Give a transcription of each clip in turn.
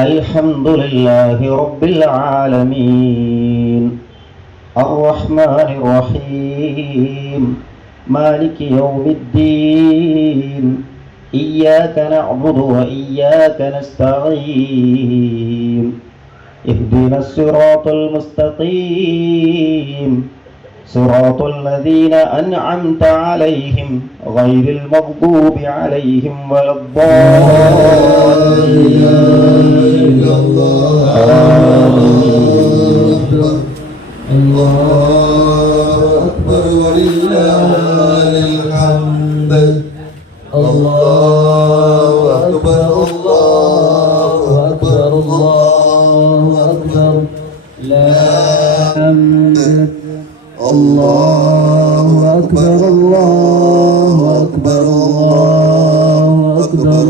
الحمد لله رب العالمين الرحمن الرحيم مالك يوم الدين إياك نعبد وإياك نستعين اهدنا الصراط المستقيم صراط الذين أنعمت عليهم غير المغضوب عليهم ولا الضالين. الله أكبر ولله الحمد. الله أكبر الله أكبر الله أكبر لا حمد. الله أكبر الله أكبر الله أكبر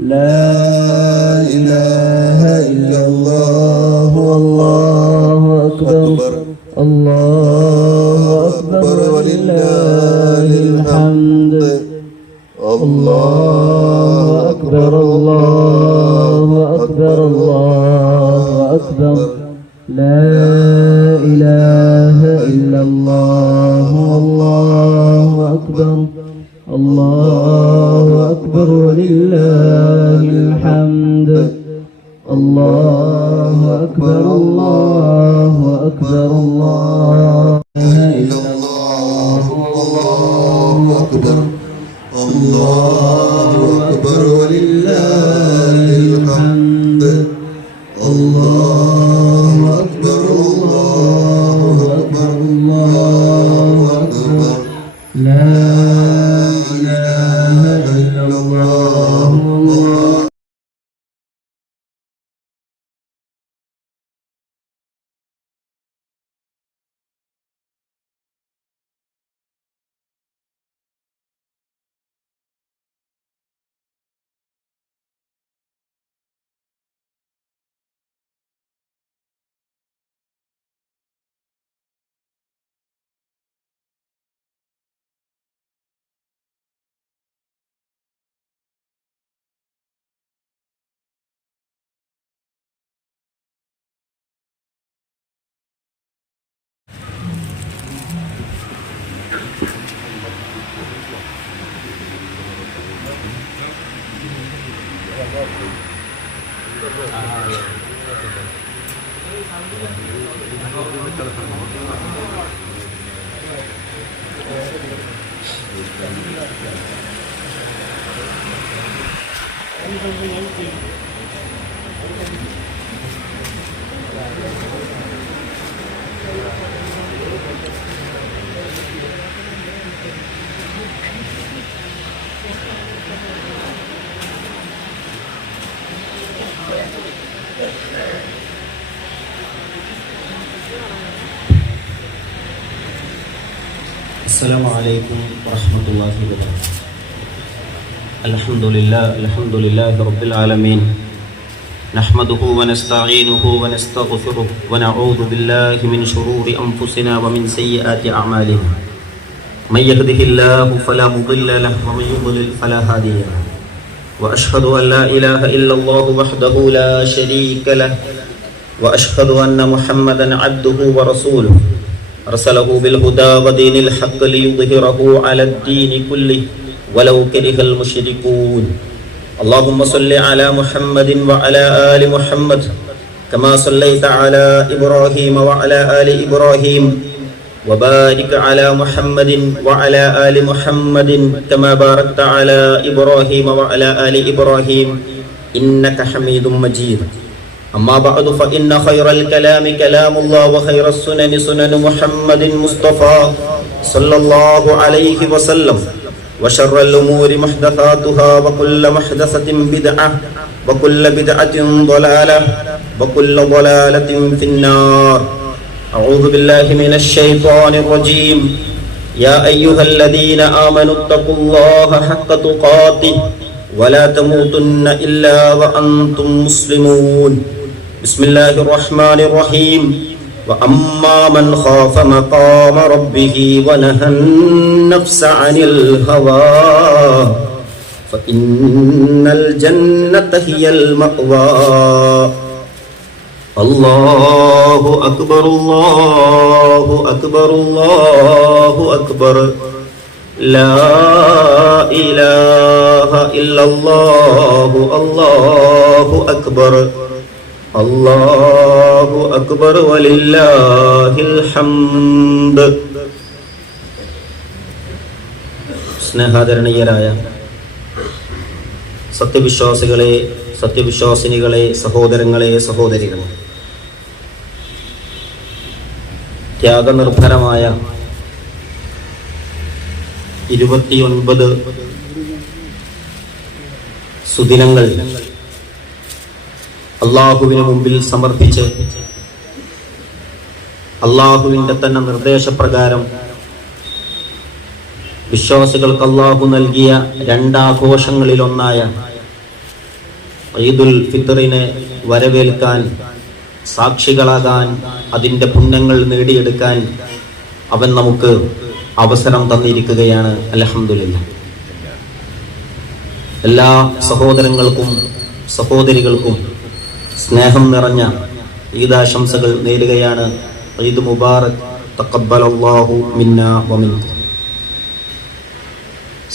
لا إله إلا الله والله أكبر. الله أكبر ولله الحمد. الله أكبر الله أكبر الله أكبر لا إله إلا الله والله أكبر. الله أكبر ولله الحمد. الله أكبر الله أكبر الله إلا الله والله أكبر. الله أكبر ولله الحمد. الله أكبر الله أكبر الله أكبر لا إله إلا الله والله. السلام عليكم ورحمة الله وبركاته. الحمد لله رب العالمين نحمده ونستعينه ونستغفره ونعوذ بالله من شرور أنفسنا ومن سيئات أعمالنا. من يهده الله فلا مضل له ومن يضلل فلا هادي له. وأشهد أن لا إله إلا الله وحده لا شريك له وأشهد أن محمدا عبده ورسوله أرسله بالهدى ودين الحق ليظهره على الدين كله ولو كره المشركون. اللهم صل على محمد وعلى آل محمد كما صليت على إبراهيم وعلى آل إبراهيم وبارك على محمد وعلى آل محمد كما باركت على إبراهيم وعلى آل إبراهيم إنك حميد مجيد. أما بعد فإن خير الكلام كلام الله وخير السنن سنن محمد مصطفى صلى الله عليه وسلم وشر الأمور محدثاتها وكل محدثة بدعة وكل بدعة ضلالة وكل ضلالة في النار. أعوذ بالله من الشيطان الرجيم. يا أيها الذين آمنوا اتقوا الله حق تقاته ولا تموتن إلا وأنتم مسلمون. بسم الله الرحمن الرحيم. وأما من خاف مقام ربه ونهى النفس عن الهوى فإن الجنة هي المأوى. അല്ലാഹു അക്ബർ അല്ലാഹു അക്ബർ അല്ലാഹു അക്ബർ ലാ ഇലാഹ ഇല്ലല്ലാഹു അല്ലാഹു അക്ബർ അല്ലാഹു അക്ബർ വലില്ലാഹിൽ ഹംദ്. സ്നേഹാദരണീയരായ സത്യവിശ്വാസികളെ, സത്യവിശ്വാസിനികളെ, സഹോദരങ്ങളെ, സഹോദരികളെ, ത്യാഗനിർഭരമായ 29 സുദിനങ്ങൾ അള്ളാഹുവിന് മുമ്പിൽ സമർപ്പിച്ച് അള്ളാഹുവിൻ്റെ തന്നെ നിർദ്ദേശപ്രകാരം വിശ്വാസികൾക്ക് അള്ളാഹു നൽകിയ 2 ആഘോഷങ്ങളിലൊന്നായ ഈദുൽ ഫിത്റിനെ വരവേൽക്കാൻ, സാക്ഷികളാകാൻ, അതിൻ്റെ പുണ്യങ്ങൾ നേടിയെടുക്കാൻ അവൻ നമുക്ക് അവസരം തന്നിരിക്കുകയാണ്. അൽഹംദുലില്ലാഹ്. എല്ലാ സഹോദരങ്ങൾക്കും സഹോദരികൾക്കും സ്നേഹം നിറഞ്ഞ ഈദാശംസകൾ നേരുകയാണ്. ഈദ് മുബാറക്, തഖബ്ബലല്ലാഹു മിന്നാ വമിൻകും.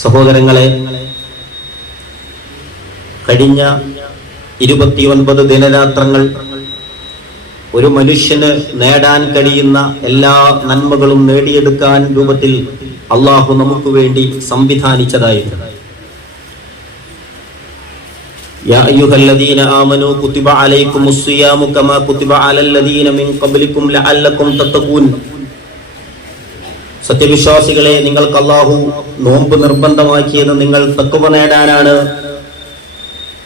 സഹോദരങ്ങളെ, കഴിഞ്ഞ 29 ദിനരാത്രങ്ങൾ ഒരു മനുഷ്യന് നേടാൻ കഴിയുന്ന എല്ലാ നന്മകളും നേടിയെടുക്കാൻ രൂപത്തിൽ അള്ളാഹു നമുക്ക് വേണ്ടി സംവിധാനിച്ചതായിരുന്നു. യാ അയ്യുഹല്ലദീന ആമനൂ കുതിബ അലൈക്കുമുസ് സിയാമു കമാ കുതിബ അലല്ലദീന മിൻ ഖബ്ലിക്കും ലഅല്ലക്കും തത്തഖൂൻ. സത്യവിശ്വാസികളെ, നിങ്ങൾക്ക് അള്ളാഹു നോമ്പ് നിർബന്ധമാക്കിയത് നിങ്ങൾ തഖ്വ നേടാനാണ്,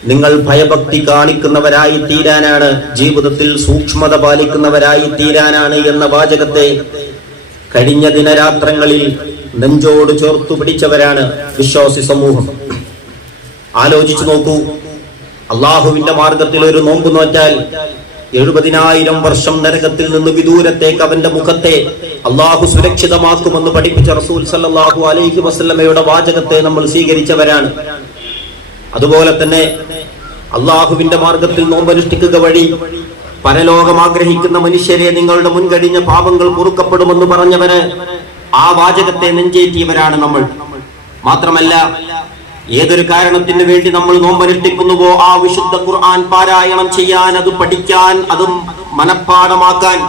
നിങ്ങൾ ഭയഭക്തി കാണിക്കുന്നവരായി തീരാനാണ്, ജീവിതത്തിൽ സൂക്ഷ്മത പാലിക്കുന്നവരായി തീരാനാണ് എന്ന വാചകത്തെ കഴിഞ്ഞ ദിനരാത്രങ്ങളിൽ നെഞ്ചോട് ചേർത്തു പിടിച്ചവരാണ് വിശ്വാസി സമൂഹം. ആലോചിച്ചു നോക്കൂ, അള്ളാഹുവിന്റെ മാർഗത്തിൽ ഒരു നോമ്പ് നോറ്റാൽ 70,000 വർഷം നരകത്തിൽ നിന്ന് വിദൂരത്തേക്ക് അവന്റെ മുഖത്തെ അള്ളാഹു സുരക്ഷിതമാക്കുമെന്ന് പഠിപ്പിച്ച റസൂൽ സല്ലല്ലാഹു അലൈഹി വസല്ലമയുടെ വാചകത്തെ നമ്മൾ സ്വീകരിച്ചവരാണ്. അതുപോലെ തന്നെ അള്ളാഹുവിന്റെ മാർഗത്തിൽ നോമ്പനുഷ്ഠിക്കുക വഴി പരലോകം ആഗ്രഹിക്കുന്ന മനുഷ്യരെ നിങ്ങളുടെ മുൻകഴിഞ്ഞ പാപങ്ങൾ പൊറുക്കപ്പെടുമെന്ന് പറഞ്ഞവന് ആ വാചകത്തെ നെഞ്ചേറ്റിയവരാണ് നമ്മൾ. മാത്രമല്ല, ഏതൊരു കാരണത്തിന് വേണ്ടി നമ്മൾ നോമ്പനുഷ്ഠിക്കുന്നുവോ ആ വിശുദ്ധ ഖുർആൻ പാരായണം ചെയ്യാൻ, അത് പഠിക്കാൻ, അത് മനഃപ്പാഠമാക്കാൻ,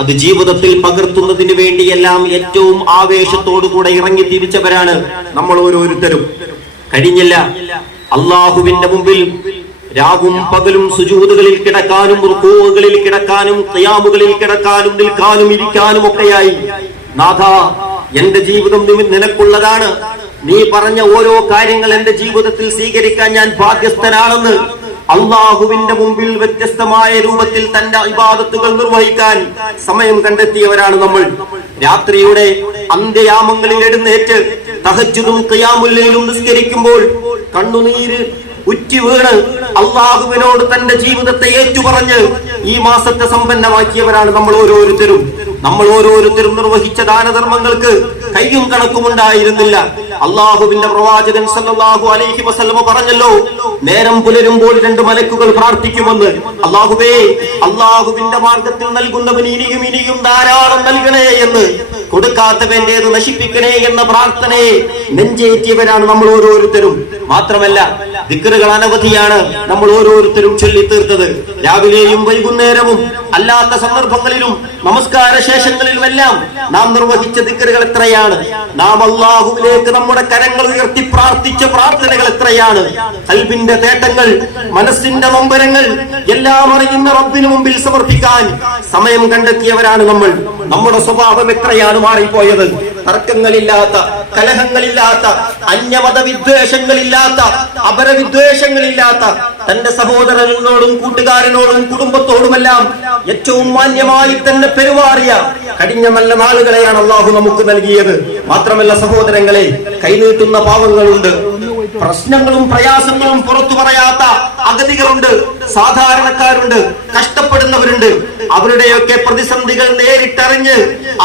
അത് ജീവിതത്തിൽ പകർത്തുന്നതിന് വേണ്ടിയെല്ലാം ഏറ്റവും ആവേശത്തോടുകൂടെ ഇറങ്ങി തിരിച്ചവരാണ് നമ്മൾ ഓരോരുത്തരും. കഴിഞ്ഞില്ല, അള്ളാഹുവിന്റെ മുമ്പിൽ രാവും പകലും സുജൂദുകളിൽ കിടക്കാനും, റുകൂഉകളിൽ കിടക്കാനും, ഖിയാമുകളിൽ കിടക്കാനും, നിൽക്കാനും ഇരിക്കാനും ഒക്കെയായി, നാഥാ, എന്റെ ജീവിതം നിനക്കുള്ളതാണ്, നീ പറഞ്ഞ ഓരോ കാര്യങ്ങൾ എന്റെ ജീവിതത്തിൽ സ്വീകരിക്കാൻ ഞാൻ ബാധ്യസ്ഥനാണെന്ന് അള്ളാഹുവിന്റെ മുമ്പിൽ വ്യത്യസ്തമായ രൂപത്തിൽ തന്റെ ഇബാദത്തുകൾ നിർവഹിക്കാൻ സമയം കണ്ടെത്തിയവരാണ് നമ്മൾ. രാത്രിയുടെ അന്ത്യയാമങ്ങളിൽ എഴുന്നേറ്റ് തഹജ്ജുദും ഖിയാമുൽ ലൈലും നിസ്കരിക്കുമ്പോൾ കണ്ണുനീര് ഉറ്റി വീണ് അള്ളാഹുവിനോട് തന്റെ ജീവിതത്തെ ഏറ്റുപറഞ്ഞ് ഈ മാസത്തെ സമ്പന്നമാക്കിയവരാണ് നമ്മൾ ഓരോരുത്തരും. നമ്മൾ ഓരോരുത്തരും നിർവഹിച്ച ദാനധർമ്മങ്ങൾക്ക് കയ്യും കണക്കുമുണ്ടായിരുന്നില്ല. അള്ളാഹുവിന്റെ പ്രവാചകൻ സല്ലല്ലാഹു അലൈഹി വസല്ലമ പറഞ്ഞല്ലോ, നേരം പുലരുമ്പോൾ 2 മലക്കുകൾ പ്രാർത്ഥിക്കുമെന്ന്. അള്ളാഹുവേ, അള്ളാഹുവിന്റെ മാർഗത്തിൽ നൽകുന്നവന് ഇനിയും ഇനിയും ധാരാളം നൽകണേ എന്ന്, കൊടുക്കാത്തവന്റേത് നശിപ്പിക്കണേ എന്ന പ്രാർത്ഥനയെ നെഞ്ചേറ്റിയവരാണ് നമ്മൾ ഓരോരുത്തരും. മാത്രമല്ല, ദിക്റുകൾ അനവധിയാണ് നമ്മൾ ഓരോരുത്തരും ചൊല്ലിത്തീർത്തത്. രാവിലെയും വൈകുന്നേരവും അല്ലാത്ത സന്ദർഭങ്ങളിലും നമസ്കാര ശേഷങ്ങളിലുമെല്ലാം നാം നിർവഹിച്ച ദിക്റുകൾ എത്രയാണ്, നാം അള്ളാഹുവിലേക്ക് നമ്മുടെ കരങ്ങൾ ഉയർത്തി പ്രാർത്ഥിച്ച പ്രാർത്ഥനകൾ എത്രയാണ്. ഖൽബിന്റെ തേട്ടങ്ങൾ, മനസ്സിന്റെ നൊമ്പരങ്ങൾ എല്ലാം അറിയുന്ന റബ്ബിന് മുമ്പിൽ സമർപ്പിക്കാൻ സമയം കണ്ടെത്തിയവരാണ് നമ്മൾ. നമ്മുടെ സ്വഭാവം എത്രയാണ് മാറിപ്പോയത്. തർക്കങ്ങളില്ലാത്ത, കലഹങ്ങളില്ലാത്ത, അന്യമത വിദ്വേഷങ്ങളില്ലാത്ത, അപരവിദ്വേഷങ്ങളില്ലാത്ത, തന്റെ സഹോദരനോടും കൂട്ടുകാരനോടും കുടുംബത്തോടുമെല്ലാം ഏറ്റവും മാന്യമായി തന്നെ പെരുമാറിയ കഴിഞ്ഞ നല്ല നാളുകളെയാണ് അള്ളാഹു നമുക്ക് നൽകിയത്. മാത്രമല്ല സഹോദരങ്ങളെ, കൈനീട്ടുന്ന പാവങ്ങളുണ്ട്, പ്രശ്നങ്ങളും പ്രയാസങ്ങളും പുറത്തു പറയാത്ത അഗതികളുണ്ട്, സാധാരണക്കാരുണ്ട്, കഷ്ടപ്പെടുന്നവരുണ്ട്. അവരുടെയൊക്കെ പ്രതിസന്ധികൾ നേരിട്ടറിഞ്ഞ്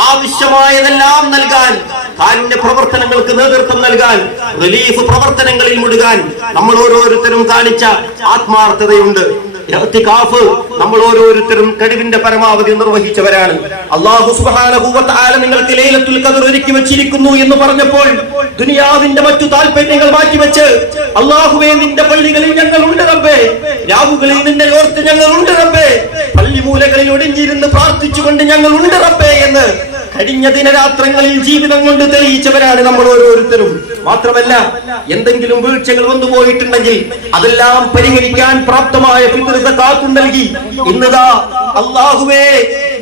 ആവശ്യമായതെല്ലാം നൽകാൻ, കാരുണ്യ പ്രവർത്തനങ്ങൾക്ക് നേതൃത്വം നൽകാൻ, റിലീഫ് പ്രവർത്തനങ്ങളിൽ മുഴുകാൻ നമ്മൾ ഓരോരുത്തരും കാണിച്ച ആത്മാർത്ഥതയുണ്ട്. ഇഅ്തികാഫ് നമ്മൾ ഓരോരുത്തരും കഴിവിന്റെ പരമാവധി നിർവഹിച്ചവരാണ്. അല്ലാഹു സുബ്ഹാനഹു വ തആല നിങ്ങൾക്ക് ലൈലത്തുൽ ഖദർ ഒരുക്കി വെച്ചിരിക്കുന്നു എന്ന് പറഞ്ഞപ്പോൾ ദുനിയാവിന്റെ മറ്റു താൽപര്യങ്ങൾ മാറ്റിവെച്ച് അല്ലാഹുവേ നിന്റെ പള്ളികളിൽ ഞങ്ങൾ ഉണ്ട് റബ്ബേ, രാവുകളിൽ നിന്നെ ഓർത്ത് ഞങ്ങൾ ഉണ്ട് റബ്ബേ, പള്ളിമൂലകളിൽ ഒടിഞ്ഞിരുന്ന് പ്രാർത്ഥിച്ചുകൊണ്ട് ഞങ്ങൾ ഉണ്ട് റബ്ബേ എന്ന് കഴിഞ്ഞ ദിനരാത്രങ്ങളിൽ ജീവിതം കൊണ്ട് തെളിയിച്ചവരാണ് നമ്മൾ ഓരോരുത്തരും. മാത്രമല്ല, എന്തെങ്കിലും വീഴ്ചകൾ വന്നു പോയിട്ടുണ്ടെങ്കിൽ അതെല്ലാം പരിഹരിക്കാൻ പ്രാപ്തമായ ഫിത്ർ സകാത്ത് നൽകി ഇന്നതാ അല്ലാഹുവേ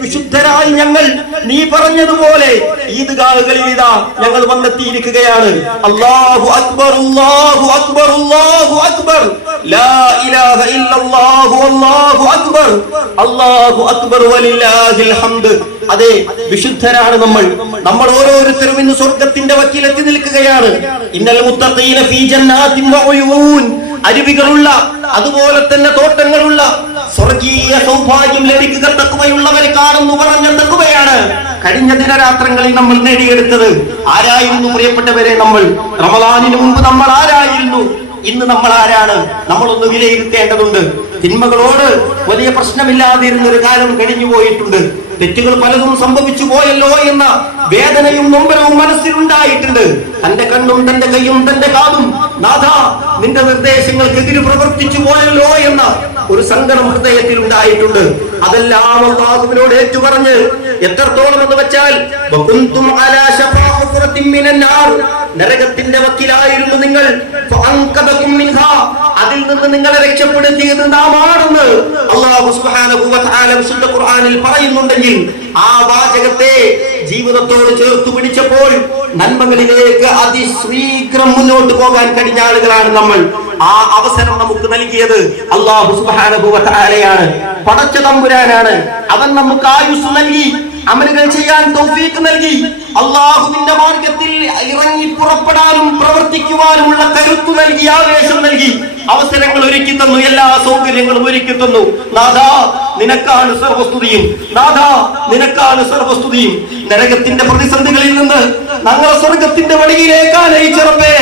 വിശുദ്ധരായി ഞങ്ങൾ നീ പറഞ്ഞതുപോലെ ഈദ്ഗാഹുകളിൽ ഇതാ ഞങ്ങൾ വന്നെത്തിയിരിക്കുകയാണ്. അല്ലാഹു അക്ബർ അല്ലാഹു അക്ബർ അല്ലാഹു അക്ബർ ലാ ഇലാഹ ഇല്ലല്ലാഹു അല്ലാഹു അക്ബർ അല്ലാഹു അക്ബർ വലില്ലാഹിൽ ഹംദ്. അതെ, വിശുദ്ധരാണ് നമ്മൾ ഓരോരുത്തരും ഇന്ന് സ്വർഗ്ഗത്തിന്റെ വക്കിലെത്തി നിൽക്കുകയാണ്. ഇന്നൽ മുത്തഖീന ഫീ ജന്നാത്തിൻ വഉയൂൻ, അരുവികളുള്ള അതുപോലെ തന്നെ തോട്ടങ്ങളുള്ള സ്വർഗീയ സൗഭാഗ്യം ലഭിക്കുക തഖ്വയുള്ളവരെ കാണുന്നു പറഞ്ഞ തഖ്വയാണ് കഴിഞ്ഞ ദിനരാത്രങ്ങളിൽ നമ്മൾ നേടിയെടുത്തത്. ആരായിരുന്നു പ്രിയപ്പെട്ടവരെ നമ്മൾ? റമളാനിന് മുമ്പ് നമ്മൾ ആരായിരുന്നു? ഇന്ന് നമ്മൾ ആരാണ്? നമ്മളൊന്ന് വിലയിരുത്തേണ്ടതുണ്ട്. തിന്മകളോട് വലിയ പ്രശ്നമില്ലാതിരുന്ന ഒരു കാലം കഴിഞ്ഞു പോയിട്ടുണ്ട്. തെറ്റുകൾ പലതും സംഭവിച്ചു പോയല്ലോ എന്ന വേദനയും നൊമ്പരവും മനസ്സിലുണ്ടായിട്ടുണ്ട്. തന്റെ കണ്ണും തന്റെ കൈയും തന്റെ കാതും നാഥ നിന്റെ നിർദ്ദേശങ്ങൾക്കെതിരെ പ്രവർത്തിച്ചു പോയല്ലോ എന്ന ഒരു സങ്കടം ഹൃദയത്തിൽ ഉണ്ടായിട്ടുണ്ട്. അതെല്ലാം അല്ലാഹുവിനോട് ഏറ്റുപറഞ്ഞ് എത്രത്തോളം എന്ന് വെച്ചാൽ നരകത്തിന്റെ വക്കിലായിരുന്നു നിങ്ങൾ, അതിൽ നിന്ന് നിങ്ങളെ രക്ഷപ്പെടുത്തിയത് നാം ആണെന്ന് അല്ലാഹു സുബ്ഹാനഹു വ തആല വിശുദ്ധ ഖുർആനിൽ പറയുന്നുണ്ടെങ്കിൽ ആ വാചകത്തെ ജീവിതത്തോട് ചേർത്ത് പിടിച്ചപ്പോൾ നന്മകളിലേക്ക് അതിശീഘ്രം മുന്നോട്ട് പോകാൻ കഴിഞ്ഞ ആളുകളാണ് നമ്മൾ. ആ അവസരം നമുക്ക് നൽകിയത് അല്ലാഹു സുബ്ഹാനഹു വ തആലയാണ്, പടച്ച തമ്പുരാനാണ്. അവൻ നമുക്ക് ആയുസ് നൽകി, അമലുകൾ ചെയ്യാൻ തൗഫീഖ് നൽകി, അല്ലാഹുവിന്റെ മാർഗത്തിൽ ഇറങ്ങി പുറപ്പെടാനും പ്രവർത്തിക്കുവാനുമുള്ള കരുത്ത് നൽകി, ആവേശം നൽകി, അവസരങ്ങൾ ഒരുക്കി തന്നു, എല്ലാ സൗകര്യങ്ങളും ഒരുക്കി തന്നു. നാഥാ നിനക്കാണ് സർവസ്തുതിയും, നാഥാ നിനക്കാണ് സർവസ്തുതിയും. നരകത്തിന്റെ പ്രതിസന്ധികളിൽ നിന്ന് ഞങ്ങളെ സ്വർഗത്തിന്റെ വഴിയിലേക്ക് ആനയിച്ച റബ്ബേ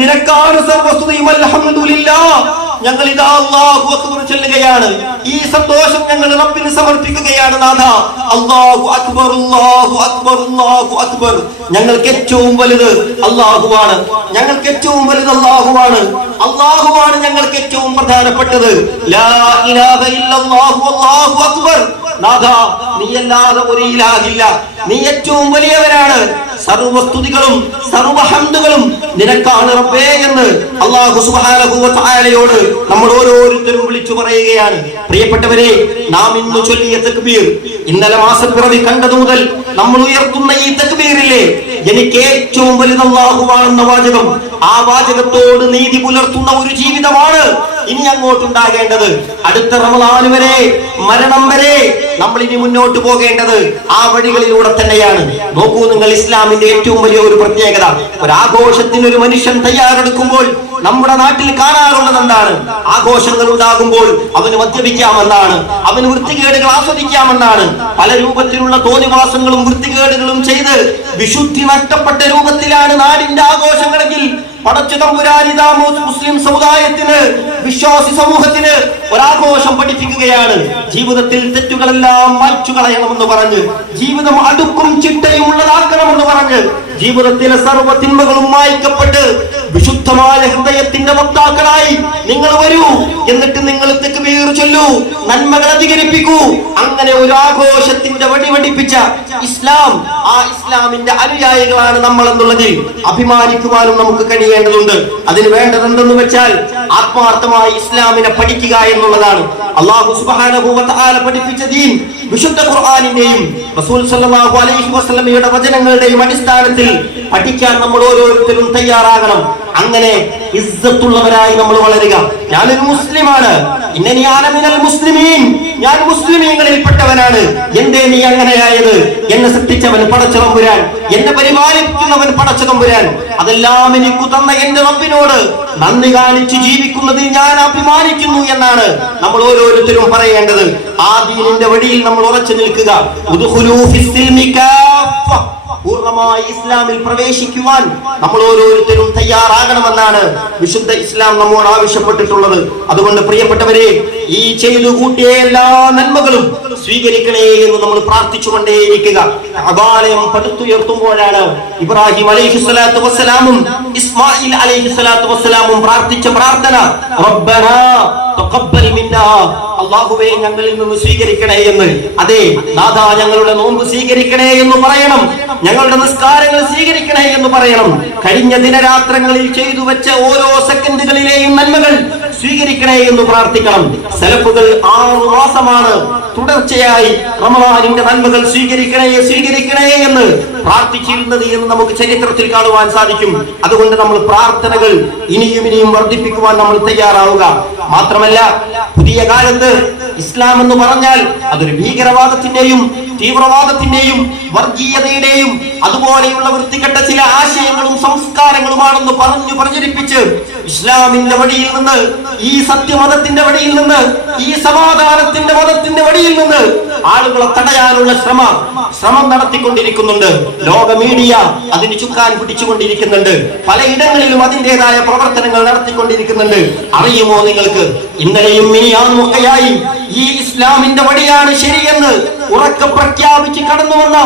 നിനക്കാണ് സർവസ്തുതിയും. അൽഹംദുലില്ലാഹ്, ഞങ്ങൾ ഇതാ അല്ലാഹു അക്ബർ ചൊല്ലുകയാണ്. ഈ സന്തോഷം ഞങ്ങൾ റബ്ബിന് സമർപ്പിക്കുകയാണ്. നാഥാ അല്ലാഹു അക്ബർ അല്ലാഹു അക്ബർ അല്ലാഹു അക്ബർ. ഞങ്ങൾക്ക് ഏറ്റവും വലുത് അല്ലാഹുവാണ്, ഞങ്ങൾക്ക് ഏറ്റവും വലുത് അല്ലാഹുവാണ്, അല്ലാഹുവാണ് ഞങ്ങൾക്ക് ഏറ്റവും പ്രധാനപ്പെട്ടത്. ലാ ഇലാഹ ഇല്ലല്ലാഹു അല്ലാഹു അക്ബർ. നാഥാ നീയല്ലാതെ ഒരു ഇലാഹില്ല, നീ ഏറ്റവും വലിയവനാണ്. സർവസ്തുതികളും സർവഹംദുകളും നിനക്കാണ് റബ്ബേ എന്ന് അല്ലാഹു സുബ്ഹാനഹു വ തആലയോട് നമ്മൾ ഓരോരുത്തരും വിളിച്ചു പറയുകയാണ്. പ്രിയപ്പെട്ടവരെ, നാം ഇന്ന് ചൊല്ലിയ തക്ബീർ, ഇന്നലെ മാസപ്പിറവി കണ്ടതു മുതൽ നമ്മൾ ഉയർത്തുന്ന ഈ തക്ബീറില്ലേ, എനിക്ക് ഏറ്റവും വലുത് അല്ലാഹുവാണെന്ന വാചകം, ആ വാചകത്തോട് നീതി പുലർത്തുന്ന ഒരു ജീവിതമാണ് ഇനി അങ്ങോട്ടുണ്ടാകേണ്ടത്. അടുത്ത റമളാൻ വരെ, മരണം വരെ നമ്മൾ ഇനി മുന്നോട്ട് പോകേണ്ടത് ആ വഴികളിലൂടെ തന്നെയാണ്. നോക്കൂ നിങ്ങൾ, ഇസ്ലാമിന്റെ ഏറ്റവും വലിയ ഒരു പ്രത്യേകത, ഒരാഘോഷത്തിന് ഒരു മനുഷ്യൻ തയ്യാറെടുക്കുമ്പോൾ നമ്മുടെ നാട്ടിൽ കാണാറുള്ളത് എന്താണ്? ആഘോഷങ്ങൾ ഉണ്ടാകുമ്പോൾ അവന് മദ്യപിക്കാമെന്നാണ്, അവന് വൃത്തികേടുകൾ ആസ്വദിക്കാമെന്നാണ്, പല രൂപത്തിലുള്ള തോന്നിവാസങ്ങളും വൃത്തികേടുകളും ചെയ്ത് വിശുദ്ധി നഷ്ടപ്പെട്ട രൂപത്തിലാണ് നാടിന്റെ ആഘോഷങ്ങളെങ്കിൽ പടച്ച തമ്പുരാനിതാ മുസ്ലിം സമുദായത്തിന്, വിശ്വാസി സമൂഹത്തിന് ഒരാഘോഷം പഠിപ്പിക്കുകയാണ്. ജീവിതത്തിൽ തെറ്റുകളെല്ലാം മായ്ച്ചു കളയണമെന്ന് പറഞ്ഞ്, ജീവിതം അടുക്കും ചിട്ടയും ഉള്ളതാക്കണമെന്ന് പറഞ്ഞ്, ജീവിതത്തിലെ സർവ്വ തിന്മകളും മായ്ക്കപ്പെട്ട് വിശുദ്ധമായ ഹൃദയത്തിന്റെ വക്താക്കളായി നിങ്ങൾ വരൂ, എന്നിട്ട് നിങ്ങൾ തക്ബീർ ചൊല്ലൂ, നന്മകൾ അധികരിപ്പിക്കൂ. അങ്ങനെ ഒരു ആഘോഷത്തിന്റെ വടിവടിപ്പിച്ച ഇസ്ലാം, ആ ഇസ്ലാമിന്റെ അനുയായികളാണ് നമ്മൾ എന്നുള്ളതിൽ അഭിമാനിക്കുവാനും നമുക്ക് കഴിയേണ്ടതുണ്ട്. അതിന് വേണ്ടതെന്തെന്ന് വെച്ചാൽ ആത്മാർത്ഥമായി ഇസ്ലാമിനെ പഠിക്കുക എന്നുള്ളതാണ്. അല്ലാഹു സുബ്ഹാനഹു വ തആല പഠിപ്പിച്ച ദീൻ വിശുദ്ധ ഖുർആനിന്റെയും റസൂൽ സല്ലല്ലാഹു അലൈഹി വസല്ലമയുടെ വചനങ്ങളുടെയും അടിസ്ഥാനത്തിൽ പഠിക്കാൻ നമ്മൾ ഓരോരുത്തരും തയ്യാറാകണം. അങ്ങനെ ഇസ്സത്തുള്ളവരായി നമ്മൾ വളരുക. ഞാനൊരു മുസ്ലിമാണ്, ഇന്നനി അന മിനൽ മുസ്ലിമീൻ, ഞാൻ മുസ്ലിമീങ്ങളിൽപ്പെട്ടവനാണ്. എന്തേ നീ അങ്ങനെയായത്? എന്നെ സൃഷ്ടിച്ചവൻ പടച്ച തമ്പുരാൻ, എന്നെ പരിപാലിക്കുന്നവൻ പടച്ച തമ്പുരാൻ, അതെല്ലാം എനിക്ക് തന്ന എന്റെ റബ്ബിനോട് നന്ദി കാണിച്ച് ജീവിക്കുന്നതിൽ ഞാൻ അഭിമാനിക്കുന്നു എന്നാണ് നമ്മൾ ഓരോരുത്തരും പറയേണ്ടത്. ആ ദീനിന്റെ വഴിയിൽ നമ്മൾ ഉറച്ചു നിൽക്കുക. ഉദ്ഖുലൂ ഫിസ്സിൽമി കാഫ, പൂർണ്ണമായി ഇസ്ലാമിൽ പ്രവേശിക്കുവാൻ നമ്മൾ ഓരോരുത്തരും തയ്യാറാകണമെന്നാണ് വിശുദ്ധ ഇസ്ലാം നമ്മോട് ആവശ്യപ്പെട്ടിട്ടുള്ളത്. അതുകൊണ്ട് പ്രിയപ്പെട്ടവരെ, ഈ ചെയ്തു കൂട്ടിയ എല്ലാ നന്മകളും സ്വീകരിക്കണേ എന്ന് നമ്മൾ പ്രാർത്ഥിച്ചുകൊണ്ടേയിരിക്കുക. അബാലയം പടുത്തുയർത്തുമ്പോഴാണ് ഇബ്രാഹിം അലൈഹിസ്സലാത്തു വസ്സലാമും ഇസ്മായിൽ അലൈഹിസ്സലാത്തു വസ്സലാമും പ്രാർത്ഥിച്ച പ്രാർത്ഥന, റബ്ബനാ തഖബ്ബൽ മിന്നാ, അല്ലാഹുവേ ഞങ്ങളിൽ നിന്ന് സ്വീകരിക്കണേ എന്ന്. അതെ നാഥാ, ഞങ്ങളുടെ നോമ്പ് സ്വീകരിക്കണേ എന്ന് പറയണം, ഞങ്ങളുടെ നിസ്കാരങ്ങൾ സ്വീകരിക്കണേ എന്ന് പറയണം. കഴിഞ്ഞ ദിനരാത്രങ്ങളിൽ ചെയ്തു വെച്ച ഓരോ സെക്കൻഡുകളിലെയും നന്മകൾ സ്വീകരിക്കണേ എന്ന് പ്രാർത്ഥിക്കണം. സലഫുകൾ 6 മാസമാണ് തുടർച്ചയായി റമളാനിന്റെ നന്മകൾ സ്വീകരിക്കണേ എന്ന് പ്രാർത്ഥിച്ചിരുന്നത് എന്ന് നമുക്ക് ചരിത്രത്തിൽ കാണുവാൻ സാധിക്കും. അതുകൊണ്ട് നമ്മൾ പ്രാർത്ഥനകൾ ഇനിയും വർദ്ധിപ്പിക്കുവാൻ നമ്മൾ തയ്യാറാവുക. മാത്രമല്ല, പുതിയ കാലത്ത് ഇസ്ലാം എന്ന് പറഞ്ഞാൽ അതൊരു ഭീകരവാദത്തിന്റെയും തീവ്രവാദത്തിന്റെയും വർഗീയതയുടെയും അതുപോലെയുള്ള വൃത്തികെട്ട ചില ആശയങ്ങളും സംസ്കാരങ്ങളുമാണെന്ന് പറഞ്ഞു പ്രചരിപ്പിച്ച് ഇസ്ലാമിന്റെ വഴിയിൽ നിന്ന്, ഈ സത്യമതത്തിന്റെ വഴിയിൽ നിന്ന്, ഈ സമാധാനത്തിന്റെ മതത്തിന്റെ വഴിയിൽ നിന്ന് ആളുകളെ തടയാനുള്ള ശ്രമം നടത്തിക്കൊണ്ടിരിക്കുന്നുണ്ട്. ലോക മീഡിയ അതിന് ചുക്കാൻ പിടിച്ചുകൊണ്ടിരിക്കുന്നുണ്ട്. പലയിടങ്ങളിലും അതിൻ്റെതായ പ്രവർത്തനങ്ങൾ നടത്തിക്കൊണ്ടിരിക്കുന്നുണ്ട്. അറിയുമോ നിങ്ങൾക്ക്, ഇന്നലെയും മിനിയാന്നും ഒക്കെയായി ഈ ഇസ്ലാമിന്റെ വഴിയാണ് ശരിയെന്ന് ഉറക്കെ പ്രഖ്യാപിച്ച് കടന്നു വന്ന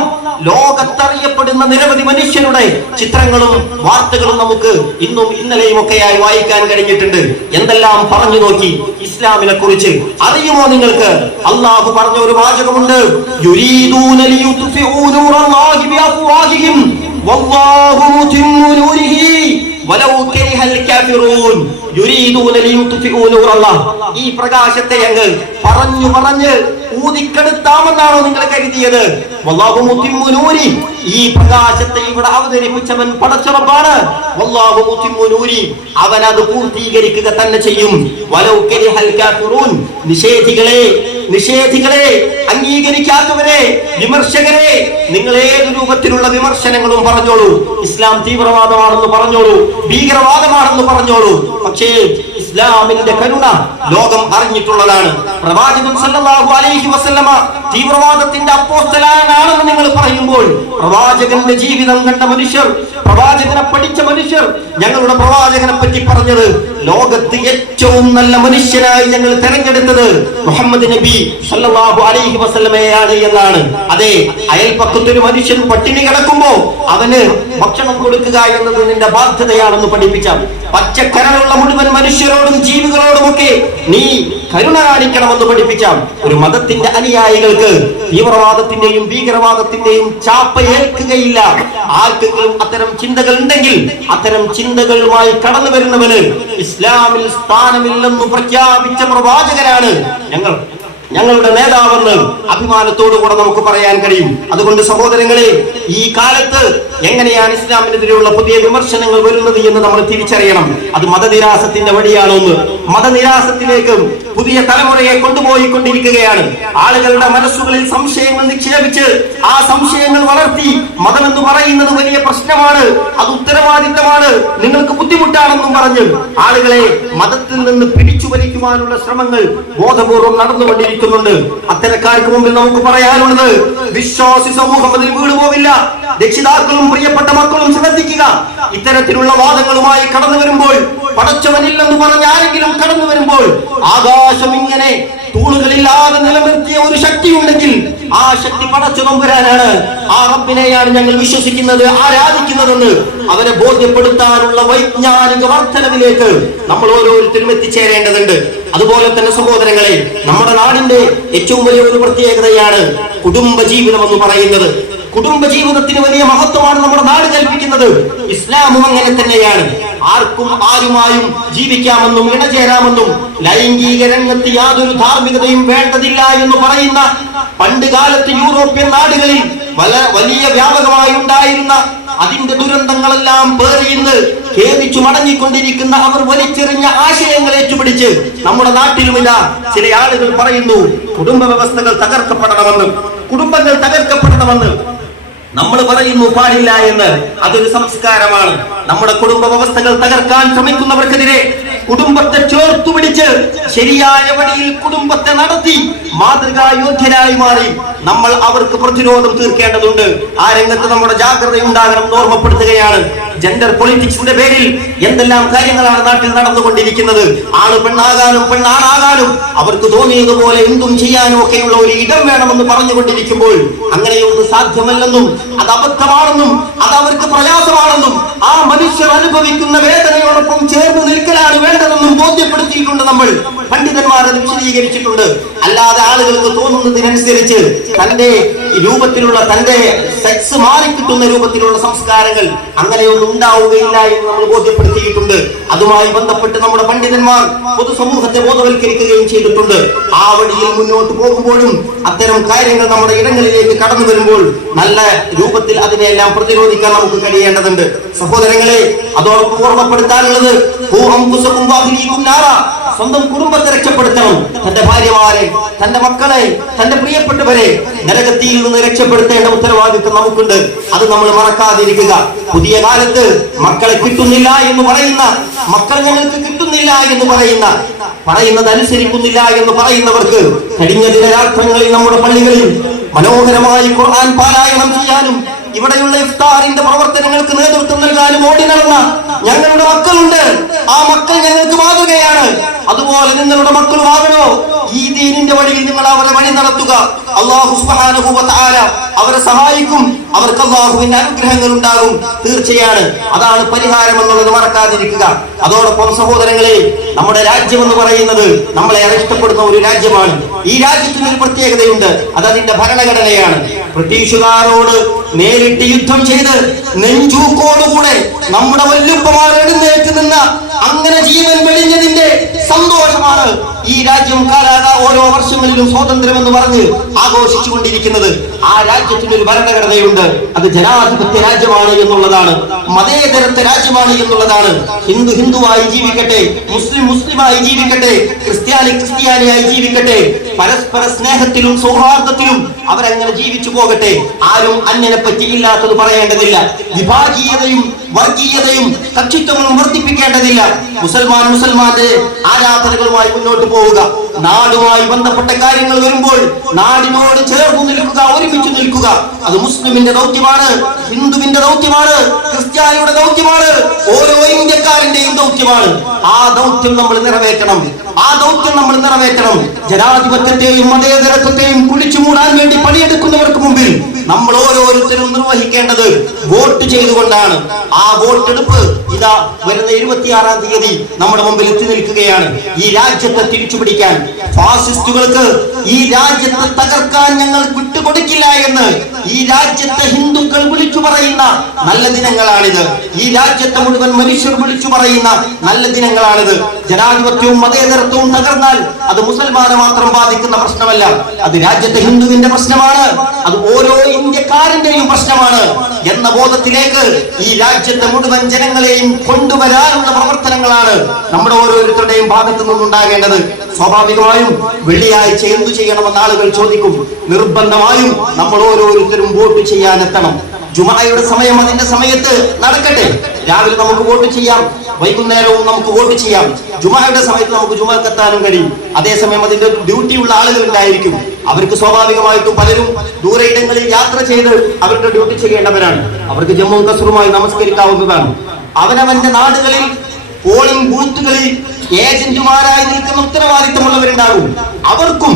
ലോകത്തറിയപ്പെടുന്ന നിരവധി മനുഷ്യരുടെ ചിത്രങ്ങളും വാർത്തകളും നമുക്ക് ഇന്നും ഇന്നലെയും ഒക്കെയായി വായിക്കാൻ കഴിഞ്ഞിട്ടുണ്ട്. എന്തെല്ലാം പറഞ്ഞു നോക്കി ഇസ്ലാമിനെ കുറിച്ച്. അറിയുമോ നിങ്ങൾക്ക്, അള്ളാഹു പറഞ്ഞ ഒരു വാചകമുണ്ട്, യുരീദൂന ലിയുത്ഫിഊ നൂറല്ലാഹി ബിഅഫ്വാഹിഹിം വല്ലാഹു മുതിമ്മു നൂരിഹി വലൗ കരിഹൽ കാഫിറൂൻ. യുരീദൂന ലിയുത്ഫിഊ നൂറല്ലാഹ്, ഈ പ്രകാശത്തെ അങ്ങ് പറഞ്ഞു ഊതിക്കെടുത്താമെന്നാണോ നിങ്ങൾ കരുതിയത്? വല്ലാഹു മുതിമ്മു നൂരി, ഈ പ്രകാശത്തെ ഇവിടെ അവതരിപ്പിച്ചവൻ പടച്ചറപ്പാണ്. വല്ലാഹു മുതിമ്മു നൂരി, അവൻ അത് പൂർത്തീകരിക്കുക തന്നെ ചെയ്യും. വലൗ കരിഹൽ കാഫിറൂൻ, നിഷേധികളെ അംഗീകരിക്കാത്തവരെ, വിമർശകരെ, നിങ്ങൾ ഏത് രൂപത്തിലുള്ള വിമർശനങ്ങളും പറഞ്ഞോളൂ. ഇസ്ലാം തീവ്രവാദമാണെന്ന് പറഞ്ഞോളൂ, ഭീകരവാദമാണെന്ന് പറഞ്ഞോളൂ. പക്ഷേ ഇസ്ലാമിന്റെ കരുണ ലോകം അറിഞ്ഞിട്ടുള്ളതാണ്. പ്രവാചകൻ സല്ലല്ലാഹു അലൈഹി വസല്ലമ തീവ്രവാദത്തിന്റെ അപ്പോസ്തലനാണെന്ന് നിങ്ങൾ പറയുമ്പോൾ, പ്രവാചകന്റെ ജീവിതം കണ്ട മനുഷ്യർ, പ്രവാചകനെ പഠിച്ച മനുഷ്യർ ഞങ്ങളുടെ പ്രവാചകനെ പറ്റി പറഞ്ഞത്, ലോകത്ത് ഏറ്റവും നല്ല മനുഷ്യനായി ഞങ്ങൾ തെരഞ്ഞെടുത്തത് മുഹമ്മദ് നബി സല്ലല്ലാഹു അലൈഹി വസല്ലമയാണ് എന്നാണ്. അതെ, അയൽപക്കത്തൊരു മനുഷ്യൻ പട്ടിണി കിടക്കുമ്പോ അവന് ഭക്ഷണം കൊടുക്കുക എന്നത് നിന്റെ ബാധ്യതയാണെന്ന് പഠിപ്പിച്ച, പച്ചക്കരളുള്ള മുഴുവൻ മനുഷ്യരോടും ജീവികളോടുമൊക്കെ നീ കരുണ കാണിക്കണമെന്ന് പഠിപ്പിച്ച ഒരു മതത്തിന്റെ അനുയായികൾക്ക് തീവ്രവാദത്തിന്റെയും ഭീകരവാദത്തിന്റെയും ചാപ്പ ഏൽക്കുകയില്ല. ആർക്കെങ്കിലും അത്തരം ചിന്തകൾ ഉണ്ടെങ്കിൽ അത്തരം ചിന്തകളുമായി കടന്നു വരുന്നവന് ഇസ്ലാമിൽ സ്ഥാനമില്ലെന്ന് പ്രഖ്യാപിച്ച പ്രവാചകനാണ് ഞങ്ങളുടെ നേതാവെന്ന് അഭിമാനത്തോടുകൂടെ നമുക്ക് പറയാൻ കഴിയും. അതുകൊണ്ട് സഹോദരങ്ങളെ, ഈ കാലത്ത് എങ്ങനെയാണ് ഇസ്ലാമിനെതിരെയുള്ള പുതിയ വിമർശനങ്ങൾ വരുന്നത് എന്ന് നമ്മൾ തിരിച്ചറിയണം. അത് മതനിരാസത്തിന്റെ വഴിയാണോന്ന്. മതനിരാസത്തിലേക്ക് പുതിയ തലമുറയെ കൊണ്ടുപോയിക്കൊണ്ടിരിക്കുകയാണ്. ആളുകളുടെ മനസ്സുകളിൽ സംശയങ്ങൾ നിക്ഷേപിച്ച് ആ സംശയങ്ങൾ വളർത്തി മതമെന്ന് പറയുന്നത് വലിയ പ്രശ്നമാണ്, അത് ഉത്തരവാദിത്തമാണ്, നിങ്ങൾക്ക് ബുദ്ധിമുട്ടാണെന്നും പറഞ്ഞ് ആളുകളെ മതത്തിൽ നിന്ന് പിടിച്ചു വലിക്കുവാനുള്ള ശ്രമങ്ങൾ ബോധപൂർവം നടന്നുകൊണ്ടിരിക്കുന്നുണ്ട്. അത്തരക്കാർക്ക് മുമ്പിൽ നമുക്ക് പറയാനുള്ളത്, വിശ്വാസി സമൂഹം അതിൽ വീണുപോവില്ല. രക്ഷിതാക്കളും പ്രിയപ്പെട്ട മക്കളും ശ്രദ്ധിക്കുക. ഇത്തരത്തിലുള്ള വാദങ്ങളുമായി കടന്നു വരുമ്പോൾ, പടച്ചവനില്ലെന്ന് പറഞ്ഞ ആരെങ്കിലും കടന്നു വരുമ്പോൾ, ആകാശം ഇങ്ങനെ തൂണുകളില്ലാതെ നിലനിർത്തിയ ഒരു ശക്തി ഉണ്ടെങ്കിൽ ആ ശക്തി പടച്ച തമ്പുരാനാണ്. ആ റബ്ബിനെയാണ് ഞങ്ങൾ വിശ്വസിക്കുന്നത്, ആരാധിക്കുന്നതെന്ന് അവരെ ബോധ്യപ്പെടുത്താനുള്ള വൈജ്ഞാനിക വർധനവിലേക്ക് നമ്മൾ ഓരോരുത്തരും എത്തിച്ചേരേണ്ടതുണ്ട്. അതുപോലെ തന്നെ സഹോദരങ്ങളെ, നമ്മുടെ നാടിന്റെ ഏറ്റവും വലിയ ഒരു പ്രത്യേകതയാണ് കുടുംബജീവിതം എന്ന് പറയുന്നത്. കുടുംബജീവിതത്തിന് വലിയ മഹത്വമാണ് നമ്മുടെ നാട് കൽപ്പിക്കുന്നത്. ഇസ്ലാമും അങ്ങനെ തന്നെയാണ്. ആർക്കും ആരുമായും ജീവിക്കാമെന്നും ഇണചേരാമെന്നും ലൈംഗിക രംഗത്ത് യാതൊരു ധാർമ്മികതയും വേണ്ടതില്ല എന്ന് പറയുന്ന പണ്ട് കാലത്ത് യൂറോപ്യൻ നാടുകളിൽ വലിയ വ്യാപകമായി ഉണ്ടായിരുന്ന അതിന്റെ ദുരന്തങ്ങളെല്ലാം പേറിയിന്ന് ഖേദിച്ചു മടങ്ങിക്കൊണ്ടിരിക്കുന്ന അവർ വലിച്ചെറിഞ്ഞ ആശയങ്ങൾ ഏറ്റുപിടിച്ച് നമ്മുടെ നാട്ടിലുമില്ല ചില ആളുകൾ പറയുന്നു, കുടുംബ വ്യവസ്ഥകൾ കുടുംബങ്ങൾ തകർക്കപ്പെടണമെന്ന്. നമ്മൾ പറയുന്നു പാടില്ല എന്ന്. അതൊരു സംസ്കാരമാണ്. നമ്മുടെ കുടുംബ വ്യവസ്ഥകൾ തകർക്കാൻ ശ്രമിക്കുന്നവർക്കെതിരെ കുടുംബത്തെ ചേർത്തു പിടിച്ച് ശരിയായ വഴിയിൽ കുടുംബത്തെ നടത്തി മാതൃകായോഗ്യരായി മാറി നമ്മൾ അവർക്ക് പ്രതിരോധം തീർക്കേണ്ടതുണ്ട്. ആ രംഗത്ത് നമ്മുടെ ജാഗ്രത ഉണ്ടാകണം എന്ന് ഓർമ്മപ്പെടുത്തുകയാണ്. ജെൻഡർ പൊളിറ്റിക്സിന്റെ പേരിൽ എന്തെല്ലാം കാര്യങ്ങളാണ് നാട്ടിൽ നടന്നുകൊണ്ടിരിക്കുന്നത്. ആണ് പെണ്ണാകാനും പെണ്ണാണാകാനും അവർക്ക് തോന്നിയതുപോലെ എന്തും ചെയ്യാനും ഒക്കെയുള്ള ഒരു ഇടം വേണമെന്ന് പറഞ്ഞുകൊണ്ടിരിക്കുമ്പോൾ അങ്ങനെയൊന്നും സാധ്യമല്ലെന്നും അത് അബദ്ധമാണെന്നും അത് അവർക്ക് പ്രയാസമാണെന്നും ആ മനുഷ്യർ അനുഭവിക്കുന്ന വേദനയോടൊപ്പം ചേർന്ന് നിൽക്കലാണ് വേണ്ടതെന്നും ബോധ്യപ്പെടുത്തിയിട്ടുണ്ട്. നമ്മൾ പണ്ഡിതന്മാർ അത് വിശദീകരിച്ചിട്ടുണ്ട്. അല്ലാതെ ആളുകൾക്ക് തോന്നുന്നതിനനുസരിച്ച് തന്റെ രൂപത്തിലുള്ള തന്റെ സെക്സ് മാറിക്കിട്ടുന്ന രൂപത്തിലുള്ള സംസ്കാരങ്ങൾ അങ്ങനെയൊന്നും ഉണ്ടാവുകയില്ല എന്ന് നമ്മൾ ബോധ്യപ്പെടുത്തിയിട്ടുണ്ട്. അതുമായി ബന്ധപ്പെട്ട് നമ്മുടെ പണ്ഡിതന്മാർ പൊതുസമൂഹത്തെ ബോധവൽക്കരിക്കുകയും ചെയ്തിട്ടുണ്ട്. ആ വഴിയിൽ മുന്നോട്ട് പോകുമ്പോഴും അത്തരം കാര്യങ്ങൾ നമ്മുടെ ഇടങ്ങളിലേക്ക് കടന്നു വരുമ്പോൾ നല്ല രൂപത്തിൽ അതിനെല്ലാം പ്രതിരോധിക്കാൻ നമുക്ക് കഴിയേണ്ടതുണ്ട്. സഹോദരങ്ങളെ, അതോടൊപ്പം ഓർമ്മപ്പെടുത്താനുള്ളത് സ്വന്തം കുടുംബത്തെ രക്ഷപ്പെടുത്തണം. തന്റെ ഭാര്യമാരെ, തന്റെ മക്കളെ, തന്റെ പ്രിയപ്പെട്ടവരെ നരകത്തിയിൽ നിന്ന് രക്ഷപ്പെടുത്തേണ്ട ഉത്തരവാദിത്വം നമുക്കുണ്ട്. അത് നമ്മൾ മറക്കാതിരിക്കുക. പുതിയ കാലത്ത് മക്കളെ കിട്ടുന്നില്ല എന്ന് പറയുന്ന, മക്കൾ ഞങ്ങൾക്ക് കിട്ടുന്നില്ല എന്ന് പറയുന്നത് അനുസരിക്കുന്നില്ല എന്ന് പറയുന്നവർക്ക് കഴിഞ്ഞ ദിനരാത്രങ്ങളിൽ നമ്മുടെ പള്ളികളിൽ മനോഹരമായി ഖുർആൻ പാരായണം ചെയ്യാനും ഇവിടെയുള്ള ഇഫ്താറിന്റെ പ്രവർത്തനങ്ങൾക്ക് നേതൃത്വം നൽകാനും ഓടി നടന്ന ഞങ്ങളുടെ മക്കളുണ്ട്. ആ മക്കൾ ഞങ്ങൾക്ക് മാതൃകയാണ്. അതുപോലെ നിങ്ങളുടെ മക്കളുമാകണോ ഈ ദീനിന്റെ വഴിയിൽ നിങ്ങൾ അവരെ വഴി നടത്തുക. അല്ലാഹു സുബ്ഹാനഹു വ തആല അവരെ സഹായിക്കും. അവർക്ക് അല്ലാഹുവിന്റെ അനുഗ്രഹങ്ങൾ ഉണ്ടാകും. തീർച്ചയാണ് അതാണ് പരിഹാരം എന്നുള്ളത് മറക്കാതിരിക്കുക. അതോടൊപ്പം സഹോദരങ്ങളെ, നമ്മുടെ രാജ്യം എന്ന് പറയുന്നത് നമ്മളെ ഇഷ്ടപ്പെടുന്ന ഒരു രാജ്യമാണ്. ഈ രാജ്യത്തിന് ഒരു പ്രത്യേകതയുണ്ട്. അത് അതിന്റെ ഭരണഘടനയാണ്. ബ്രിട്ടീഷുകാരോട് നേരിട്ട് യുദ്ധം ചെയ്ത് നെഞ്ചൂക്കോടുകൂടെ നമ്മുടെ വല്ലുപ്പമാർ എഴുന്നേറ്റ് നിന്ന അങ്ങനെ ജീവൻ വെടിഞ്ഞതിന്റെ സന്തോഷമാണ് ഈ രാജ്യം ഓരോ വർഷങ്ങളിലും സ്വാതന്ത്ര്യം എന്ന് പറഞ്ഞ് ആഘോഷിച്ചുകൊണ്ടിരിക്കുന്നത്. ആ രാജ്യത്തിന് ഒരു ഭരണഘടനയുണ്ട്. അത് ജനാധിപത്യ രാജ്യമാണ് എന്നുള്ളതാണ്. മതേതരത്വ രാജ്യമാണ് എന്നുള്ളതാണ്. ഹിന്ദു ഹിന്ദുവായി ജീവിക്കട്ടെ, മുസ്ലിം മുസ്ലിമായി ജീവിക്കട്ടെ, ക്രിസ്ത്യാനി ക്രിസ്ത്യാനിയായി ജീവിക്കട്ടെ, പരസ്പര സ്നേഹത്തിലും സൗഹാർദ്ദത്തിലും അവരങ്ങനെ ജീവിച്ചു പോകട്ടെ. ആരും അന്യനെ പറ്റി ഇല്ലാത്തത് പറയേണ്ടതില്ല. വിഭാഗീയതയും വർഗീയതയും കക്ഷിത്വങ്ങളും വർദ്ധിപ്പിക്കേണ്ടതില്ല. മുസൽമാന്റെ ആരാധനകളുമായി മുന്നോട്ട് പോവുക. നാടുമായി ബന്ധപ്പെട്ട കാര്യങ്ങൾ വരുമ്പോൾ നാടിനോട് ചേർന്ന് നിൽക്കുക, ഒരുമിച്ച് നിൽക്കുക. അത് മുസ്ലിമിന്റെ ദൗത്യമാണ്, ഹിന്ദുവിന്റെ ദൗത്യമാണ്, ക്രിസ്ത്യാനിയുടെ ദൗത്യമാണ്, ഓരോ ഇന്ത്യക്കാരന്റെയും ദൗത്യമാണ്. ആ ദൗത്യം നമ്മൾ നിറവേറ്റണം. ജനാധിപത്യത്തെയും മതേതരത്വത്തെയും കുഴിച്ചു മൂടാൻ വേണ്ടി പണിയെടുക്കുന്നവർക്ക് മുമ്പിൽ നമ്മൾ ഓരോരുത്തരും നിർവഹിക്കേണ്ടത് വോട്ട് ചെയ്തുകൊണ്ടാണ്. ആ വോട്ടെടുപ്പ് ഇതാ വരുന്ന 26-ാം തീയതി നമ്മുടെ മുമ്പിൽ എത്തി നിൽക്കുകയാണ്. ഈ രാജ്യത്തെ തിരിച്ചുപിടിക്കാൻ, ഫാസിസ്റ്റുകൾക്ക് ഈ രാജ്യത്തെ തകർക്കാൻ ഞങ്ങൾ വിട്ടുകൊടുക്കില്ല എന്ന് ഈ രാജ്യത്തെ ഹിന്ദുക്കൾ വിളിച്ചു പറയുന്ന നല്ല ദിനങ്ങളാണിത്. ഈ രാജ്യത്തെ മുഴുവൻ മനുഷ്യർ വിളിച്ചു പറയുന്ന നല്ല ദിനങ്ങളാണിത്. ജനാധിപത്യവും മതേതരത്വവും തകർന്നാൽ അത് മുസൽമാനെ മാത്രം ബാധിക്കുന്ന പ്രശ്നമല്ല. അത് രാജ്യത്തെ ഹിന്ദുവിന്റെ പ്രശ്നമാണ്. അത് ഓരോ ഇന്ത്യക്കാരന്റെയും പ്രശ്നമാണ് എന്ന ബോധത്തിലേക്ക് ഈ രാജ്യത്തെ മുഴുവൻ ജനങ്ങളെയും കൊണ്ടുവരാനുള്ള പ്രവർത്തനങ്ങളാണ് നമ്മുടെ ഓരോരുത്തരുടെയും ഭാഗത്തു നിന്നുണ്ടാകേണ്ടത്. സ്വാഭാവികമായും വെള്ളിയാഴ്ച എന്തു ചെയ്യണമെന്ന് ആളുകൾ ചോദിക്കും. നിർബന്ധമായും നമ്മൾ ഓരോരുത്തരും വോട്ട് ചെയ്യാനെത്തണം. ജുമഅയുടെ സമയം അതിന്റെ സമയത്ത് നടക്കട്ടെ. രാവിലെ നമുക്ക് വോട്ട് ചെയ്യാം, വൈകുന്നേരവും നമുക്ക് വോട്ട് ചെയ്യാം. ജുമഅയുടെ സമയത്ത് നമുക്ക് ജുമഅക്കെത്താനും കഴിയും. അതേസമയം അതിന്റെ ഡ്യൂട്ടിയുള്ള ആളുകൾ ഉണ്ടായിരിക്കും. അവർക്ക് സ്വാഭാവികമായിട്ടും പലരും ദൂരയിടങ്ങളിൽ യാത്ര ചെയ്ത് അവരുടെ ഡ്യൂട്ടി ചെയ്യേണ്ടവരാണ്. അവർക്ക് ജമ്മു കസറുമായി നമസ്കരിക്കാവുന്നതാണ്. അവനവന്റെ നാടുകളിൽ പോളിംഗ് ബൂത്തുകളിൽ ഏജന്റുമാരായി നിൽക്കുന്ന ഉത്തരവാദിത്തമുള്ളവരുണ്ടാകും. അവർക്കും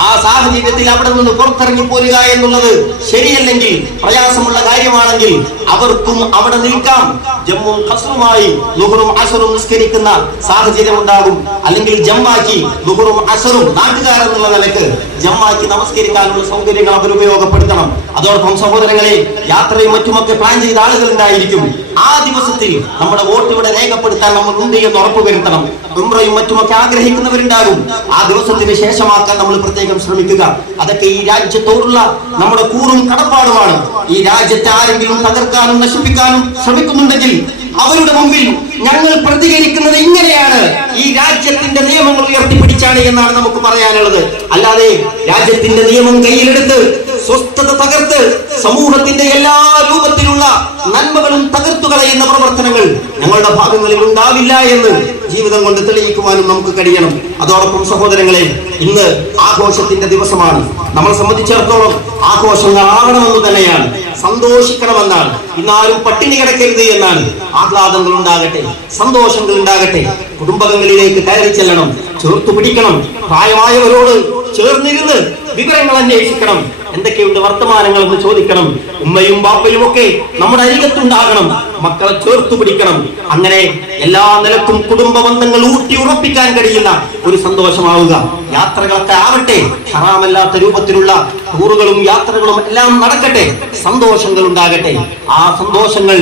ആ സാഹചര്യത്തിൽ അവിടെ നിന്ന് പുറത്തിറങ്ങി പോരുക എന്നുള്ളത് ശരിയല്ലെങ്കിൽ, പ്രയാസമുള്ള കാര്യമാണെങ്കിൽ അവർക്കും അവിടെ നിൽക്കാം. ജമ്മു ഖസ്റുമായി ളുഹറും അസറും നിസ്കരിക്കുന്ന സാഹചര്യം ഉണ്ടാകും. അല്ലെങ്കിൽ ജമ്മാക്കി ളുഹറും അസറും നാട്ടുകാരെന്നുള്ള നിലക്ക് ജമ്മാക്കി നമസ്കരിക്കാനുള്ള സൗകര്യങ്ങൾ അവർ ഉപയോഗപ്പെടുത്തണം. അതോടൊപ്പം സഹോദരങ്ങളെ, യാത്രയും മറ്റുമൊക്കെ പ്ലാൻ ചെയ്ത ആളുകൾ ഉണ്ടായിരിക്കും. ആ ദിവസത്തിൽ നമ്മുടെ വോട്ട് ഇവിടെ രേഖപ്പെടുത്താൻ നമ്മൾ ഉണ്ട് എന്ന് ഉറപ്പുവരുത്തണം. ഉംറയും മറ്റുമൊക്കെ ആഗ്രഹിക്കുന്നവരുണ്ടാകും. ആ ദിവസത്തിന് ശേഷമാക്കാൻ നമ്മൾ പ്രത്യേകം ശ്രമിക്കുക. അതൊക്കെ ഈ രാജ്യത്തോടുള്ള നമ്മുടെ കൂറും കടപ്പാടുമാണ്. ഈ രാജ്യത്തെ ആരെങ്കിലും തകർക്കാനും നശിപ്പിക്കാനും ശ്രമിക്കുന്നുണ്ടെങ്കിൽ അവരുടെ മുമ്പിൽ ഞങ്ങൾ പ്രതികരിക്കുന്നത് ഇങ്ങനെയാണ്, ഈ രാജ്യത്തിന്റെ നിയമങ്ങൾ ഉയർത്തിപ്പിടിച്ചാണ് എന്നാണ് നമുക്ക് പറയാനുള്ളത്. അല്ലാതെ രാജ്യത്തിന്റെ നിയമം കയ്യിലെടുത്ത് സ്വസ്ഥത തകർത്ത് സമൂഹത്തിന്റെ എല്ലാ രൂപത്തിലുള്ള നന്മകളും തകർത്തു കളയുന്ന പ്രവർത്തനങ്ങൾ ഞങ്ങളുടെ ഭാഗങ്ങളിൽ ഉണ്ടാവില്ല എന്ന് ജീവിതം കൊണ്ട് തെളിയിക്കുവാനും നമുക്ക് കഴിയണം. അതോടൊപ്പം സഹോദരങ്ങളെ, ഇന്ന് ആഘോഷത്തിന്റെ ദിവസമാണ്. നമ്മളെ സംബന്ധിച്ചിടത്തോളം ആഘോഷങ്ങൾ ആവണമെന്ന് തന്നെയാണ്, സന്തോഷിക്കണമെന്നാണ്. ഇന്നാരും പട്ടിണി കിടക്കരുത് എന്നാണ്. ആഹ്ലാദങ്ങൾ ഉണ്ടാകട്ടെ, സന്തോഷങ്ങൾ ഉണ്ടാകട്ടെ. കുടുംബങ്ങളിലേക്ക് കയറി ചെല്ലണം, ചേർത്തു പിടിക്കണം, പ്രായമായവരോട് ചേർന്നിരുന്ന് വിവരങ്ങൾ അന്വേഷിക്കണം, എന്തൊക്കെയുണ്ട് വർത്തമാനങ്ങൾ എന്ന് ചോദിക്കണം. ഉമ്മയും ബാപ്പയും ഒക്കെ നമ്മുടെ അരികത്തുണ്ടാകണം, മക്കളെ ചേർത്തു പിടിക്കണം. അങ്ങനെ എല്ലാ നിലക്കും കുടുംബ ബന്ധങ്ങൾ ഊട്ടി ഉറപ്പിക്കാൻ കഴിയുന്ന ഒരു സന്തോഷമാവുക. യാത്രകളൊക്കെ ആവട്ടെ, ഹറാമല്ലാത്ത രൂപത്തിലുള്ള ടൂറുകളും യാത്രകളും എല്ലാം നടക്കട്ടെ, സന്തോഷങ്ങൾ ഉണ്ടാകട്ടെ. ആ സന്തോഷങ്ങൾ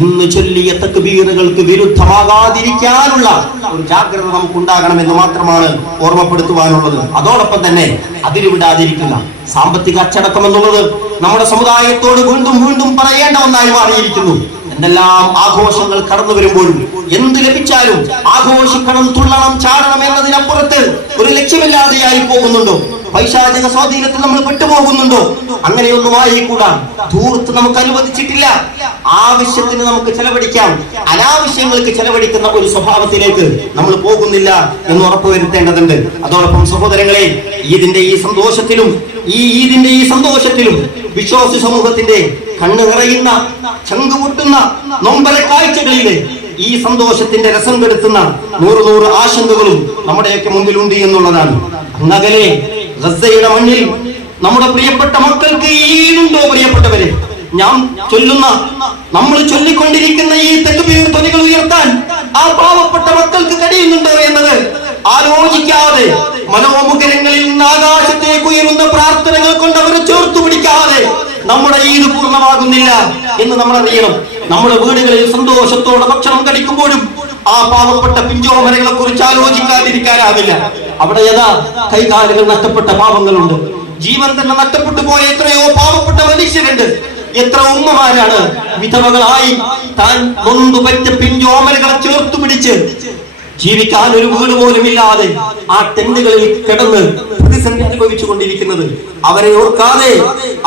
ഇന്ന് ചൊല്ലിയ തക്ബീറുകൾക്ക് വിരുദ്ധമാകാതിരിക്കാനുള്ള ഒരു ജാഗ്രത നമുക്കുണ്ടാകണമെന്ന് മാത്രമാണ് ഓർമ്മപ്പെടുത്തുവാനുള്ളത്. അതോടൊപ്പം തന്നെ അതിരുവിടാതിരിക്കുക. സാമ്പത്തിക അച്ചടക്കം എന്നുള്ളത് നമ്മുടെ സമുദായത്തോട് വീണ്ടും വീണ്ടും പറയേണ്ട ഒന്നായി മാറിയിരിക്കുന്നു. എന്തെല്ലാം ആഘോഷങ്ങൾ കടന്നു വരുമ്പോഴും എന്ത് ലഭിച്ചാലും ആഘോഷിക്കണം, തുള്ളണം, ചാടണം എന്നതിനപ്പുറത്ത് ഒരു ലക്ഷ്യമില്ലാതെയായി പോകുന്നുണ്ടോ? പൈശാചിക സ്വാധീനത്തിൽ നമ്മൾ പെട്ടുപോകുന്നുണ്ടോ? അങ്ങനെയൊന്നും ആയിക്കൂടാ. ധൂർത്ത് നമുക്ക് അനുവദിച്ചിട്ടില്ല. ആവശ്യത്തിന് നമുക്ക് ചെലവഴിക്കാം, അനാവശ്യങ്ങൾക്ക് ചെലവഴിക്കുന്ന ഒരു സ്വഭാവത്തിലേക്ക് നമ്മൾ പോകുന്നില്ല എന്ന് ഉറപ്പുവരുത്തേണ്ടതുണ്ട്. അതോടൊപ്പം സഹോദരങ്ങളെ, ഈദിന്റെ ഈ സന്തോഷത്തിലും വിശ്വാസി സമൂഹത്തിന്റെ കണ്ണു നിറയുന്ന, ചങ്കുപൊട്ടുന്ന നൊമ്പര കാഴ്ചകളിലെ ഈ സന്തോഷത്തിന്റെ രസം കെടുത്തുന്ന നൂറ് ആശങ്കകളും നമ്മുടെയൊക്കെ മുമ്പിലുണ്ട് എന്നുള്ളതാണ്. അങ്ങകലെ ഗസയുടെ മണ്ണിൽ നമ്മുടെ പ്രിയപ്പെട്ട മക്കൾക്ക് ഈടുണ്ടോ? പ്രിയപ്പെട്ടവരെ, നമ്മൾ ചൊല്ലിക്കൊണ്ടിരിക്കുന്ന ഈ തക്ബീർ ധ്വനികൾ ഉയർത്താൻ ആ പാവപ്പെട്ട മക്കൾക്ക് കഴിയുന്നുണ്ടോ എന്നത് ആലോചിക്കാതെ, മനോമുഖരങ്ങളിൽ നിന്ന് ആകാശത്തേക്ക് ഉയരുന്ന പ്രാർത്ഥനകൾ കൊണ്ട് അവരെ ചേർത്തു പിടിക്കാതെ നമ്മുടെ ഈദ് പൂർണ്ണമാകുന്നില്ല എന്ന് നമ്മൾ അറിയണം. നമ്മുടെ വീടുകളിൽ സന്തോഷത്തോടെ ഭക്ഷണം കഴിക്കുമ്പോഴും ആ പാവപ്പെട്ട പിഞ്ചോമരങ്ങളെ കുറിച്ച് ആലോചിക്കാതിരിക്കാനാവില്ല. അവിടെ കൈകാലുകൾ നഷ്ടപ്പെട്ട പാവങ്ങളുണ്ട്, ജീവൻ തന്നെ നഷ്ടപ്പെട്ടു പോയ എത്രയോ പാവപ്പെട്ട മനുഷ്യരുണ്ട്. എത്ര ഉമ്മമാരാണ് വിധവകളായി താൻ നൊന്തുപറ്റ പിഞ്ചോമരകളെ ചേർത്തു പിടിച്ച് ജീവിക്കാൻ ഒരു വീട് പോലും ഇല്ലാതെ ആ ടെന്റുകളിൽ കിടന്ന് പ്രതിസന്ധി അനുഭവിച്ചു കൊണ്ടിരിക്കുന്നത്. അവരെ ഓർക്കാതെ,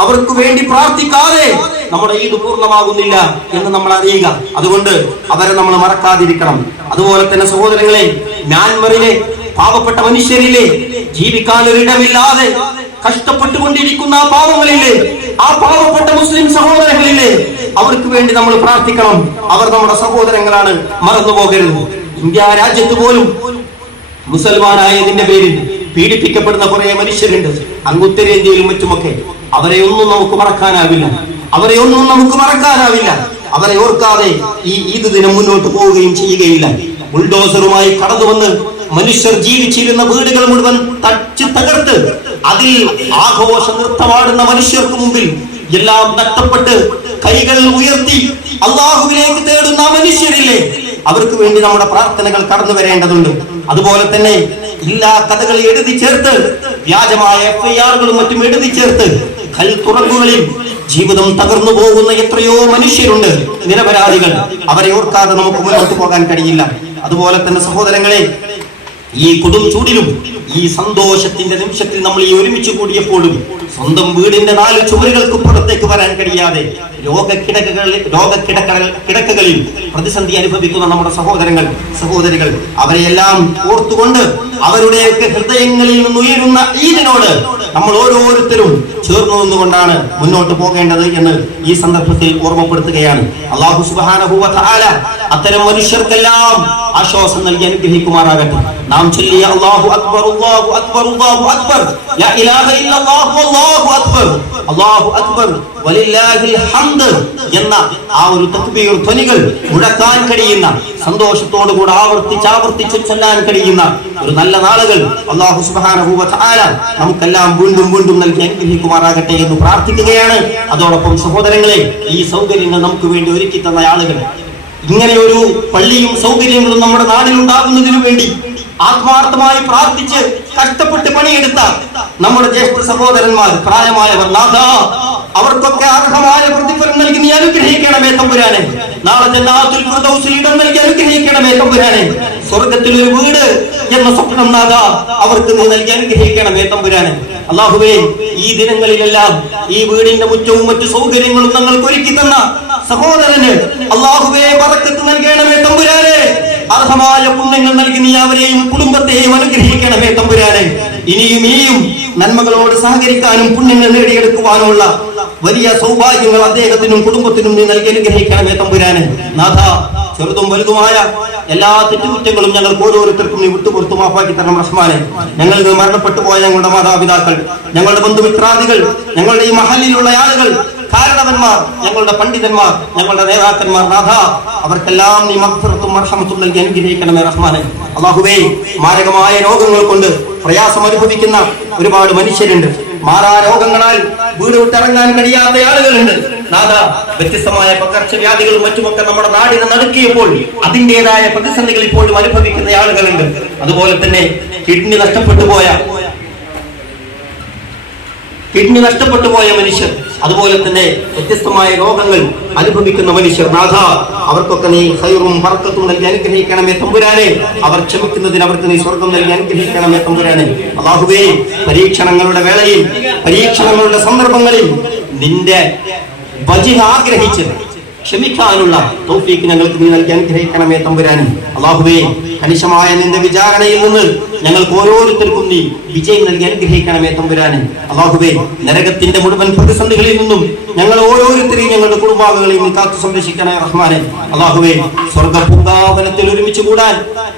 അവർക്ക് വേണ്ടി പ്രാർത്ഥിക്കാതെ നമ്മുടെ ഈദ് പൂർണ്ണമാകുന്നില്ല എന്ന് നമ്മൾ അറിയുക. അതുകൊണ്ട് അവരെ നമ്മൾ മറക്കാതിരിക്കണം. അതുപോലെ തന്നെ സഹോദരങ്ങളെ, മ്യാൻമറിലെ പാവപ്പെട്ട മനുഷ്യരിലെ ജീവിക്കാൻ ഒരിടമില്ലാതെ കഷ്ടപ്പെട്ടുകൊണ്ടിരിക്കുന്ന ആ പാവങ്ങളില്ലേ, ആ പാവപ്പെട്ട മുസ്ലിം സഹോദരങ്ങളില്ലേ, അവർക്ക് വേണ്ടി നമ്മൾ പ്രാർത്ഥിക്കണം. അവർ നമ്മുടെ സഹോദരങ്ങളാണ്, മറന്നു പോകരുത്. ഇന്ത്യ രാജ്യത്ത് പോലും മുസൽമാനായതിന്റെ പേരിൽ പീഡിപ്പിക്കപ്പെടുന്ന കുറെ മനുഷ്യരുണ്ട്, അങ്ങ് ഉത്തരേന്ത്യയിലും മറ്റുമൊക്കെ. അവരെ ഒന്നും നമുക്ക് മറക്കാനാവില്ല. അവരെ ഓർക്കാതെ ഈ ഈദ് ദിനം മുന്നോട്ട് പോവുകയും ചെയ്യുകയില്ല. ബുൾഡോസറുമായി കടന്നു വന്ന് മനുഷ്യർ ജീവിച്ചിരുന്ന വീടുകൾ മുഴുവൻ തച്ച് തകർത്ത് അതിൽ ആഘോഷ നൃത്തമാടുന്ന മനുഷ്യർക്ക് മുമ്പിൽ എല്ലാം നഷ്ടപ്പെട്ട് കൈകൾ ഉയർത്തി അള്ളാഹുവിലേക്ക് തേടുന്ന മനുഷ്യരില്ലേ, അവർക്ക് വേണ്ടി നമ്മുടെ പ്രാർത്ഥനകൾ കടന്നു വരേണ്ടതുണ്ട്. അതുപോലെ തന്നെ എല്ലാ കഥകൾ എഴുതി ചേർത്ത്, വ്യാജമായ FIR-കളും മറ്റും എഴുതി ചേർത്ത് കൽത്തുറങ്ങുകളിൽ ജീവിതം തകർന്നു പോകുന്ന എത്രയോ മനുഷ്യരുണ്ട്, നിരപരാധികൾ. അവരെ ഓർക്കാതെ നമുക്ക് മുന്നോട്ട് പോകാൻ കഴിയില്ല. അതുപോലെ തന്നെ സഹോദരങ്ങളെ, ഈ കൊടും ചൂടിലും ഈ സന്തോഷത്തിന്റെ നിമിഷത്തിൽ നമ്മൾ ഈ ഒരുമിച്ച് കൂടിയപ്പോഴും സ്വന്തം വീടിന്റെ 4 ചുമരുകൾക്ക് പുറത്തേക്ക് വരാൻ കഴിയാതെ കിടക്കകളിൽ പ്രതിസന്ധി അനുഭവിക്കുന്ന നമ്മുടെ സഹോദരികൾ അവരെയെല്ലാം ഓർത്തുകൊണ്ട് അവരുടെയൊക്കെ ഹൃദയങ്ങളിൽ നിന്ന് ഉയരുന്ന ഈദിനോട് നമ്മൾ ഓരോരുത്തരും ചേർന്നു നിന്നുകൊണ്ടാണ് മുന്നോട്ട് പോകേണ്ടത് എന്ന് ഈ സന്ദർഭത്തിൽ ഓർമ്മപ്പെടുത്തുകയാണ്. അല്ലാഹു സുബ്ഹാനഹു വ തആല അത്തരം മനുഷ്യർക്കെല്ലാം ആശ്വാസം നൽകി അനുഗ്രഹിക്കുമാറാകട്ടെ. നാം ചൊല്ലിയ അല്ലാഹു അക്ബർ അല്ലാഹു അക്ബർ അല്ലാഹു അക്ബർ ലാ ഇലാഹ ഇല്ലല്ലാഹു അല്ലാഹു അക്ബർ അല്ലാഹു അക്ബർ വലില്ലാഹിൽ ഹംദ് എന്ന ആ ഒരു തക്ബീർ ധ്വനികൾ മുഴക്കാൻ കഴിയുന്ന, സന്തോഷത്തോടു കൂടി ആവർത്തിച്ച് ചൊല്ലാൻ കഴിയുന്ന ഒരു നല്ല നാളുകൾ അല്ലാഹു സുബ്ഹാനഹു വ തആല നമുക്കെല്ലാം വീണ്ടും നൽകി അനുഗ്രഹിക്കുമാറാകട്ടെ എന്ന് പ്രാർത്ഥിക്കുകയാണ്. അതോടൊപ്പം സഹോദരങ്ങളെ, ഈ സൗകര്യങ്ങൾ നമുക്ക് വേണ്ടി ഒരുക്കി തന്ന ആളുകൾ, ഇങ്ങനെ ഒരു പള്ളിയും സൗകര്യങ്ങളും നമ്മുടെ നാടിനുണ്ടാകുന്നതിനു വേണ്ടി ആത്മാർത്ഥമായി പ്രാർത്ഥിച്ച് കഷ്ടപ്പെട്ട് പണിയെടുത്ത നമ്മുടെ ജ്യേഷ്ഠ സഹോദരന്മാർ, പ്രായമായവർ, നാഥാ അവർക്കൊക്കെ അർഹമായ പ്രതിഫലം നൽകി നീ അനുഗ്രഹിക്കണമേ തമ്പുരാനെ. നാളെ ജന്നാത്തുൽ ഫിർദൗസിൽ ഇടം നൽകി അനുഗ്രഹിക്കണമേ തമ്പുരാനെ. സ്വർഗത്തിൽ ഒരു വീട് എന്ന സ്വപ്നം നാഥ അവർക്ക് നീ നൽകി അനുഗ്രഹിക്കണമേ തമ്പുരാനെ. അല്ലാഹുവേ, ഈ ദിനങ്ങളിലെല്ലാം ഈ വീടിന്റെ മുറ്റവും മറ്റു സൗകര്യങ്ങളും ഞങ്ങൾക്ക് ഒരുക്കി തന്ന സഹോദരന് അല്ലാഹുവേ ബറക്കത്ത് നൽകണമേ തമ്പുരാനെ. അർഹമായ പുണ്യങ്ങൾ നൽകി നീ അവരെയും കുടുംബത്തെയും അനുഗ്രഹിക്കണമേ തമ്പുരാനെ. ഇനിയും നന്മകളോട് സഹകരിക്കാനും പുണ്യങ്ങൾ നേടിയെടുക്കുവാനുമുള്ള വലിയ സൗഭാഗ്യങ്ങൾ അദ്ദേഹത്തിനും കുടുംബത്തിനും നീ നൽകി അനുഗ്രഹിക്കണമേ തമ്പുരാനെ. നാഥ, ചെറുതും വലുതുമായ എല്ലാ തെറ്റുകുറ്റങ്ങളും ഞങ്ങൾക്ക് ഓരോരുത്തർക്കും നീ വിട്ടുപുറത്തു മാപ്പാക്കി തരണം റഹ്മാനെ. ഞങ്ങളിൽ നിന്ന് മരണപ്പെട്ടു പോയ ഞങ്ങളുടെ മാതാപിതാക്കൾ, ഞങ്ങളുടെ ബന്ധുമിത്രാദികൾ, ഞങ്ങളുടെ ഈ മഹലിലുള്ള ആളുകൾ, കാരണവന്മാർ, ഞങ്ങളുടെ പണ്ഡിതന്മാർ, ഞങ്ങളുടെ നേതാക്കന്മാർ, നാഥ അവർക്കെല്ലാം നീ മഗ്ഫിറത്തും മർഹമത്തും നൽകി അനുഗ്രഹിക്കണമേ റഹ്മാനെ. അല്ലാഹുവേ, മാരകമായ രോഗങ്ങൾ കൊണ്ട് പ്രയാസം അനുഭവിക്കുന്ന ഒരുപാട് മനുഷ്യരുണ്ട്. മാറാ രോഗങ്ങളാൽ വീട് വിട്ടിറങ്ങാൻ കഴിയാത്ത ആളുകളുണ്ട്. നാഥ, വ്യത്യസ്തമായ പകർച്ചവ്യാധികളും മറ്റുമൊക്കെ നമ്മുടെ നാടിനെ നടുക്കിയപ്പോൾ അതിൻ്റെതായ പ്രതിസന്ധികൾ ഇപ്പോഴും അനുഭവിക്കുന്ന ആളുകളുണ്ട്. അതുപോലെ തന്നെ കിഡ്നി നഷ്ടപ്പെട്ടു പോയ മനുഷ്യർ, അതുപോലെ തന്നെ വ്യത്യസ്തമായ രോഗങ്ങൾ അനുഭവിക്കുന്ന മനുഷ്യർ, നാഥ അവർക്കൊക്കെ നീ ഖൈറും ബർക്കത്തും നൽകി അനുഗ്രഹിക്കണമേ തമ്പുരാനെ. അവർ ക്ഷമിക്കുന്നതിന് അവർക്ക് നീ സ്വർഗം നൽകി അനുഗ്രഹിക്കണമേ തമ്പുരാനെ. അല്ലാഹുവേ, പരീക്ഷണങ്ങളുടെ വേളയിൽ, പരീക്ഷണങ്ങളുടെ സന്ദർഭങ്ങളിൽ നിന്റെ വജ്ഹ് ആഗ്രഹിച്ച് ക്ഷമിക്കാനുള്ള തൗഫീഖ് ഞങ്ങൾക്ക് നീ നൽകി അനുഗ്രഹിക്കണമേ തമ്പുരാനെ. അല്ലാഹുവേ, കണിശമായ നിന്റെ വിചാരണയിൽ നിന്ന് ഞങ്ങൾക്ക് ഓരോരുത്തർക്കും നീ വിജയം നൽകി അനുഗ്രഹിക്കണമേ തമ്പുരാനെ. അല്ലാഹുവേ, നരകത്തിന്റെ മുഴുവൻ പ്രതിസന്ധികളിൽ നിന്നും ഞങ്ങൾ ഓരോരുത്തരെയും ഞങ്ങളുടെ കുടുംബാംഗങ്ങളെയും നീ കാത്തു സംരക്ഷിക്കണേ റഹ്മാനെ. അല്ലാഹുവേ, സ്വർഗ്ഗ പൂങ്കാവനത്തിൽ ഒരുമിച്ച് കൂടാൻ,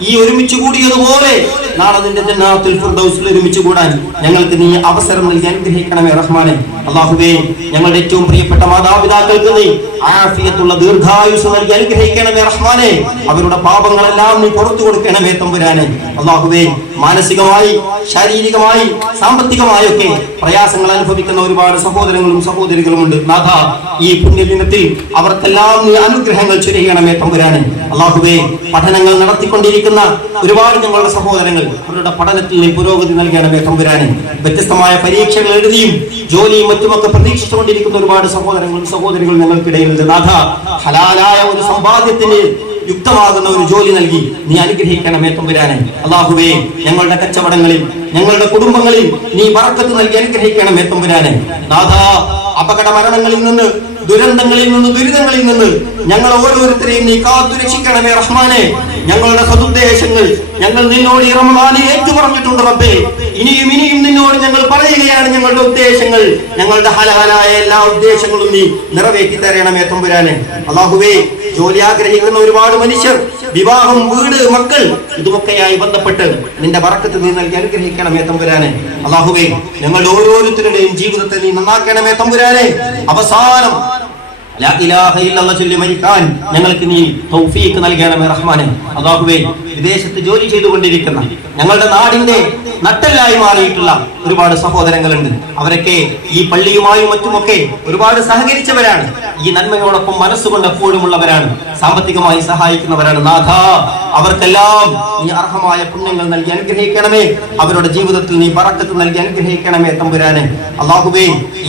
ഈ ഒരുമിച്ച് കൂടിയതുപോലെ നാളെ നിന്റെ ജന്നാത്തുൽ ഫിർദൗസിൽ ഒരുമിച്ച് കൂടാൻ ഞങ്ങൾക്ക് നീ അവസരം നൽകി അനുഗ്രഹിക്കണമേ റഹ്മാനെ. അല്ലാഹുവേ, ഞങ്ങളുടെ ഏറ്റവും പ്രിയപ്പെട്ട മാതാപിതാക്കൾക്ക് നീ ആഫിയത്തുള്ള ദീർഘായുസ് നൽകി അനുഗ്രഹിക്കണമേ റഹ്മാനെ. അവരുടെ പാപങ്ങളെല്ലാം നീ പുറത്തു കൊടുക്കണമേ തമ്പുരാനെ. അല്ലാഹുവേ, മാനസികമായി, ശാരീരികമായി, സാമ്പത്തികമായൊക്കെ പ്രയാസങ്ങൾ അനുഭവിക്കുന്ന ഒരുപാട് സഹോദരങ്ങളും സഹോദരികളുമുണ്ട്. നാഥ, ഈ പുണ്യദിനത്തിൽ അവർക്കെല്ലാം നീ അനുഗ്രഹങ്ങൾ ചൊരിയണമേ തമ്പുരാനെ. അല്ലാഹുവേ, പഠനങ്ങൾ നടത്തിക്കൊണ്ടിരിക്കുന്ന ഒരുപാട് ഞങ്ങളുടെ സഹോദരങ്ങൾ, അവരുടെ പഠനത്തിൽ നീ പുരോഗതി നൽകണമേ തമ്പുരാനെ. വ്യത്യസ്തമായ പരീക്ഷകൾ എഴുതിയും ജോലിയും മറ്റുമൊക്കെ പ്രതീക്ഷിച്ചുകൊണ്ടിരിക്കുന്ന ഒരുപാട് സഹോദരങ്ങളും സഹോദരികളും ഞങ്ങൾക്കിടയിലുണ്ട്. നാഥ, ഹലാലായ ഒരു സമ്പാദ്യത്തിന് യുക്തമാകുന്ന ഒരു ജോലി നൽകി നീ അനുഗ്രഹിക്കണമേ തമ്പുരാനെ. അല്ലാഹുവേ, ഞങ്ങളുടെ കച്ചവടങ്ങളിൽ, ഞങ്ങളുടെ കുടുംബങ്ങളിൽ നീ ബറക്കത്ത് നൽകി അനുഗ്രഹിക്കണമേ തമ്പുരാനെ. നാഥ, അപകട മരണങ്ങളിൽ നിന്ന്, ദുരന്തങ്ങളിൽ നിന്ന്, ദുരിതങ്ങളിൽ നിന്ന് ഞങ്ങൾ ഓരോരുത്തരെയും നീ കാത്തു രക്ഷിക്കണമേ റഹ്മാനെ. ഞങ്ങളുടെ സദുദ്ദേശങ്ങൾ ഞങ്ങൾ നിന്നോട് ഈ റമളാനിൽ ഏറ്റുപറഞ്ഞിട്ടുണ്ട് റബ്ബേ. ഇനിയും നിന്നോട് ഞങ്ങൾ പറയുകയാണ് ഞങ്ങളുടെ ഉദ്ദേശങ്ങൾ, ഞങ്ങളുടെ ഹലാലായ എല്ലാ ഉദ്ദേശങ്ങളും നീ നിറവേറ്റി തരണമേ തമ്പുരാനെ. അല്ലാഹുവേ, ജോലി ആഗ്രഹിക്കുന്ന ഒരുപാട് മനുഷ്യർ, വിവാഹം, വീട്, മക്കൾ, ഇതുമൊക്കെയായി ബന്ധപ്പെട്ട് നിന്റെ ബറക്കത്ത് നീ നൽകി അനുഗ്രഹിക്കണമേ തമ്പുരാനെ. അല്ലാഹുവേ, ഞങ്ങളുടെ ഓരോരുത്തരുടെയും ജീവിതത്തെ നീ നന്നാക്കണമേ തമ്പുരാനെ. അവസാനം ലാ ഇലാഹ ഇല്ലല്ലാഹ് ചൊല്ലി മരിക്കാൻ ഞങ്ങൾക്ക് നീ തൗഫീഖ് നൽകണമേ റഹ്മാനെ. അല്ലാഹുവേ, വിദേശത്ത് ജോലി ചെയ്തുകൊണ്ടിരിക്കുന്ന ഞങ്ങളുടെ നാടിന്റെ നട്ടെല്ലായി മാറിയിട്ടുള്ള ഒരുപാട് സഹോദരങ്ങളുണ്ട്. അവരൊക്കെ ഈ പള്ളിയുമായും മറ്റുമൊക്കെ ഒരുപാട് സഹകരിച്ചവരാണ്. ഈ നന്മയോടൊപ്പം മനസ്സുകൊണ്ട് എപ്പോഴുമുള്ളവരാണ്, സാമ്പത്തികമായി സഹായിക്കുന്നവരാണ്. നാഥ, അവർക്കെല്ലാം നീ അർഹമായ പുണ്യങ്ങൾ നൽകി അനുഗ്രഹിക്കണമേ. അവരുടെ ജീവിതത്തിൽ നീ ബറക്കത്ത് നൽകി അനുഗ്രഹിക്കണമേ തമ്പുരാനെ. അല്ലാഹുവേ,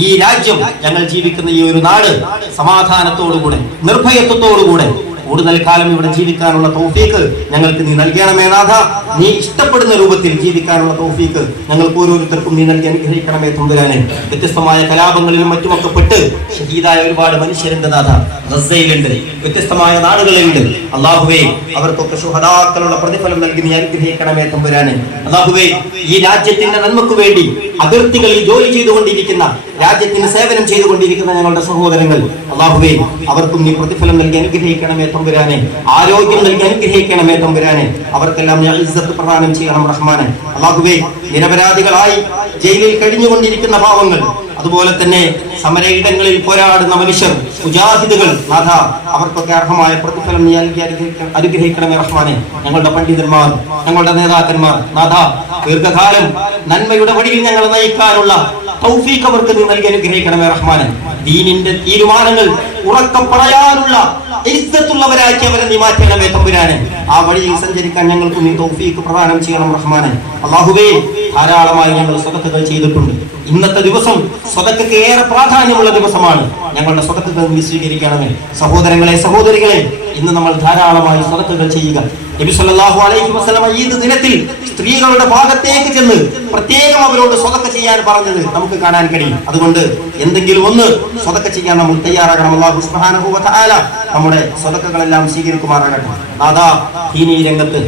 ഈ രാജ്യം, ഞങ്ങൾ ജീവിക്കുന്ന ഈ ഒരു നാട് സമാധാനത്തോടുകൂടെ, നിർഭയത്വത്തോടുകൂടെ കൂടുതൽ കാലം ഇവിടെ ജീവിക്കാനുള്ള തൗഫീഖ് ഞങ്ങൾക്ക് നീ നൽകണമേ നാഥ. നീ ഇഷ്ടപ്പെടുന്ന രൂപത്തിൽ ജീവിക്കാനുള്ള തൗഫീഖ് ഞങ്ങൾക്ക് ഓരോരുത്തർക്കും നീ നൽകി അനുഗ്രഹിക്കണമേ തമ്പുരാനെ. വ്യത്യസ്തമായ കലാപങ്ങളിലും മറ്റുമൊക്കെ പെട്ട് ഷഹീദായ ഒരുപാട് മനുഷ്യരുണ്ട് നാഥ. ഗസയിലുണ്ട്, വ്യത്യസ്തമായ നാടുകളിലുണ്ട്. അല്ലാഹുവേ, അവർക്കൊക്കെ ശുഹദാക്കളുടെ പ്രതിഫലം നൽകി നീ അനുഗ്രഹിക്കണമേ തമ്പുരാനെ. അല്ലാഹുവേ, ഈ രാജ്യത്തിന്റെ നന്മക്ക് വേണ്ടി അതിർത്തികളിൽ ജോലി ചെയ്തുകൊണ്ടിരിക്കുന്ന, രാജ്യത്തിന് സേവനം ചെയ്തുകൊണ്ടിരിക്കുന്ന ഞങ്ങളുടെ സഹോദരങ്ങൾ, അല്ലാഹുവേ, അവർക്കും നീ പ്രതിഫലം നൽകി അനുഗ്രഹിക്കണമേ തമ്പുരാനെ. ആരോഗ്യം നൽകി അനുഗ്രഹിക്കണമേ തമ്പുരാനെ. അവർക്കെല്ലാം നീ ഇസ്സത്ത് പ്രദാനം ചെയ്യണം റഹ്മാനെ. അല്ലാഹുവേ, നിരപരാധികളായി ജയിലിൽ കഴിഞ്ഞുകൊണ്ടിരിക്കുന്ന പാവങ്ങൾ, അതുപോലെ തന്നെ സമരയിടങ്ങളിൽ പോരാടുന്ന മനുഷ്യർ, മുജാഹിദുകൾ, നാഥ അവർക്കൊക്കെ അർഹമായ പ്രതിഫലം നീ അനുഗ്രഹിക്കണമേ റഹ്മാനെ. ഞങ്ങളുടെ പണ്ഡിതന്മാർ, ഞങ്ങളുടെ നേതാക്കന്മാർ, നാഥ ദീർഘകാലം നന്മയുടെ വഴിയിൽ ഞങ്ങളെ നയിക്കാനുള്ള തൗഫീഖ് അവർക്ക് നീ നൽകി അനുഗ്രഹിക്കണമേ റഹ്മാനെ. ദീനിന്റെ തീരുമാനങ്ങൾ ഉറക്കം പറയാനുള്ള ഇസ്സത്തുള്ളവരാക്കി അവരെ നീ മാറ്റണമേ തമ്പുരാനെ. ആ വഴിയിൽ സഞ്ചരിക്കാൻ ഞങ്ങൾക്ക് നീ തൗഫീഖ് പ്രദാനം ചെയ്യണം റഹ്മാനെ. അല്ലാഹുവേ, ധാരാളമായി ഞങ്ങൾ സ്വതക്കകൾ ചെയ്തിട്ടുണ്ട്. ഇന്നത്തെ ദിവസം സ്വതക്കക്ക് ഏറെ പ്രാധാന്യമുള്ള ദിവസമാണ്. ഞങ്ങളുടെ സ്വതക്കകൾ നീ സ്വീകരിക്കണമേ. സഹോദരങ്ങളെ, സഹോദരികളെ, ഇന്ന് നമ്മൾ ധാരാളമായി സ്വതക്കകൾ ചെയ്യുക. നബി സല്ലല്ലാഹു അലൈഹി വസല്ലം ഈദ് ദിനത്തിൽ സ്ത്രീകളുടെ ഭാഗത്തേക്ക് ചെന്ന് പ്രത്യേകം അവരോട് സ്വതക്ക ചെയ്യാൻ പറഞ്ഞത് നമുക്ക് കാണാൻ കഴിയും. അതുകൊണ്ട് എന്തെങ്കിലും ഒന്ന് സ്വതക്ക ചെയ്യാൻ നമ്മൾ തയ്യാറാകണം. അല്ലാഹു സുബ്ഹാനഹു വ തആല നമ്മുടെ സ്വതക്കകളെല്ലാം സ്വീകരിക്കുമാറാകട്ടെ. നാദാ, ദീനീ രംഗത്ത്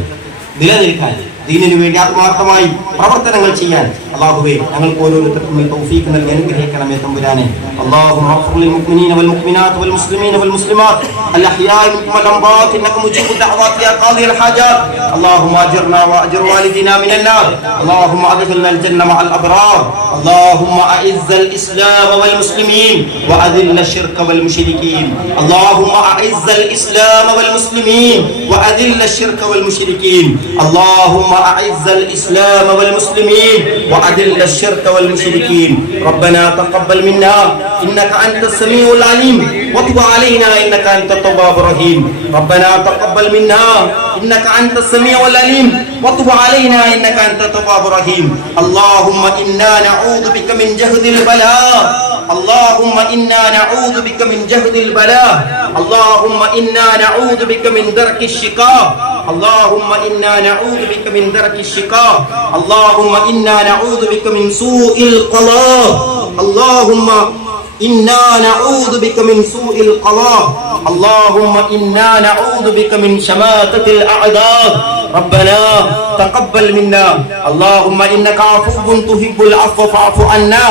നിലനിൽക്കാൻ, ദീനിനു വേണ്ടി ആത്മാർത്ഥമായി പ്രവർത്തനങ്ങൾ ചെയ്യാൻ അല്ലാഹുവേ ഞങ്ങൾക്ക് ഓരോരുത്തർക്കും തൗഫീഖ് നൽകി അനുഗ്രഹിക്കണമേ തമ്പുരാനെ. അല്ലാഹുമ്മ ഗ്ഫിർ ലിൽ മുഅ്മിനീന വൽ മുഅ്മിനാത്ത് വൽ മുസ്ലിമീന വൽ മുസ്ലിമാത്ത് അൽ അഹ്യാഇ മിൻകും വൽ അംവാത്ത് ഇന്നക മുജീബു ദഅവാതി യാ ഖാദിയൽ ഹാജാത്ത്. അല്ലാഹുമ്മ അജിർനാ വ അജിർ വാലിദീനാ മിനൻ നാർ. അല്ലാഹുമ്മ അദ്ഖിൽനാ അൽ ജന്ന മഅൽ അബ്റാർ. അല്ലാഹുമ്മ അഇസ്സൽ ഇസ്ലാമ വൽ മുസ്ലിമീൻ വ അദില്ല ശിർക വൽ മുശ്രികീൻ. അല്ലാഹുമ്മ അഇസ്സൽ ഇസ്ലാമ വൽ മുസ്ലിമീൻ വ അദില്ല ശിർക വൽ മുശ്രികീൻ. അല്ലാഹുമ്മ അഇസ്സൽ ഇസ്ലാമ വൽ മുസ്ലിമീൻ وأذل الشرك والمشركين. ربنا تقبل منا إنك أنت السميع العليم وتب علينا إنك أنت التواب الرحيم. ربنا تقبل منا إنك أنت السميع العليم وتب علينا إنك أنت التواب الرحيم. اللهم إنا نعوذ بك من جهد البلاء. اللهم إنا نعوذ بك من جهد البلاء. اللهم إنا نعوذ بك من درك الشقاء. اللهم إنا نعوذ بك من درك الشقاء. اللهم إنا نعوذ بك من سوء القضاء. اللهم إنا نعوذ بك من سوء القضاء. اللهم إنا نعوذ بك من شماتة الأعداء. ربنا تقبل منا. اللهم إنك عفو تحب العفو فاعف عنا.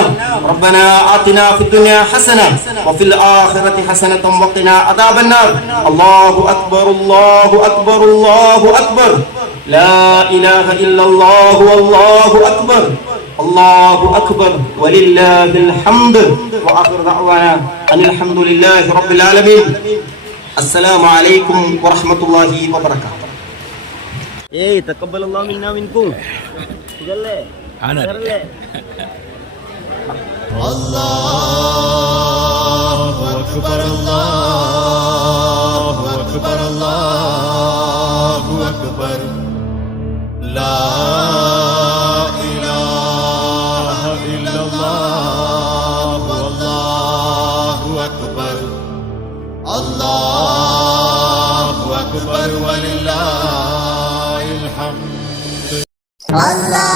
ربنا آتنا في الدنيا حسنة وفي الآخرة حسنة وقنا عذاب النار. الله أكبر الله أكبر الله أكبر. لا إله إلا الله والله أكبر. الله أكبر ولله الحمد. وآخر دعوانا أن الحمد لله رب العالمين. السلام عليكم ورحمة الله وبركاته. تقبل الله منا منكم. الله أكبر الله أكبر الله أكبر. لا إله إلا الله والله أكبر. الله أكبر ولله الحمد. الله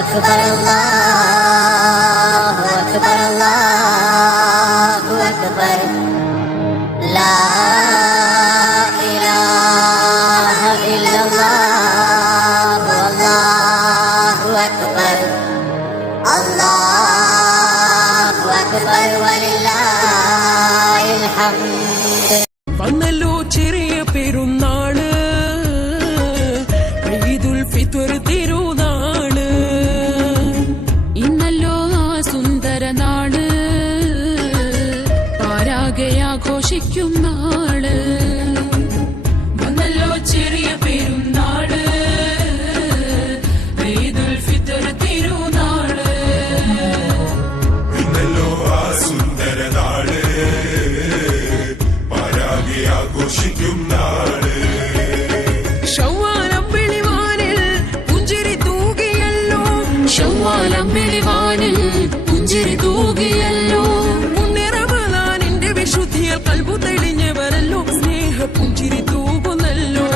أكبر الله أكبر الله أكبر. لا إله إلا الله والله أكبر. الله أكبر ولله الحمد. വന്നല്ലോ ചെറിയ പെരുന്നാള്, ഈദുൽ ഫിത്ർ തിരുനാള്. ഇന്നല്ലോ ആ സുന്ദര നാള്, പാരാകയാഘോഷിക്കും നാള്. വന്നല്ലോ ചെറിയ പെരുന്നാള്, ഈദുൽ ഫിത്ർ തിരുനാള്. ഇന്നല്ലോ ആ സുന്ദര നാള്, ആഘോഷിക്കും നാട്. ശവ്വാലം വെളിവാനിൽ പുഞ്ചിരി തൂകിയല്ലോ, ശവ്വാലം വെളിവാനിൽ പുഞ്ചിരി തൂകിയല്ലോ. പുണ്യറമളാനിന്റെ വിശുദ്ധിയാൽ കൽബു തെളിഞ്ഞവരല്ലോ, സ്നേഹ പുഞ്ചിരി തൂകുന്നല്ലോ.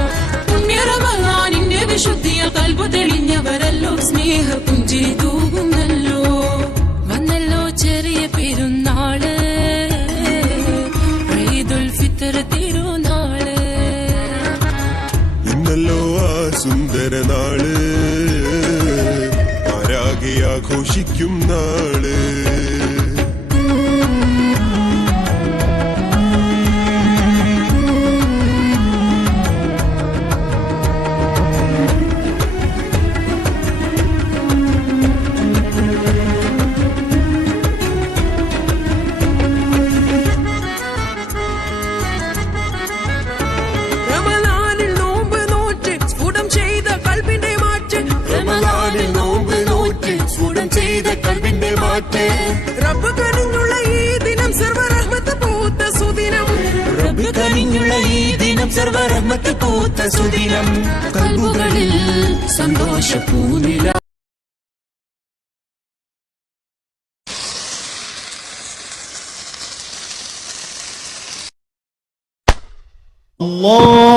പുണ്യറമളാനിന്റെ വിശുദ്ധിയാൽ കൽബു തെളിഞ്ഞവരല്ലോ, സ്നേഹ പുഞ്ചിരി തൂകുന്നല്ലോ. വന്നല്ലോ ചെറിയ പെരുന്നാള്, ഈദുൽ ഫിത്ർ തിരുനാള്. ഇന്നല്ലോ ആ സുന്ദര നാള്, ആരാകെ ആഘോഷിക്കും നാള്. റബ്ബ് കനിഞ്ഞുള്ള ഈ ദിനം സർവ്വറഹ്മത്ത് പൂത്ത സുദിനം. റബ്ബ് കനിഞ്ഞുള്ള ഈ ദിനം സർവ്വറഹ്മത്ത് പൂത്ത സുദിനം കൽബുകളിൽ സന്തോഷ പൂനില الله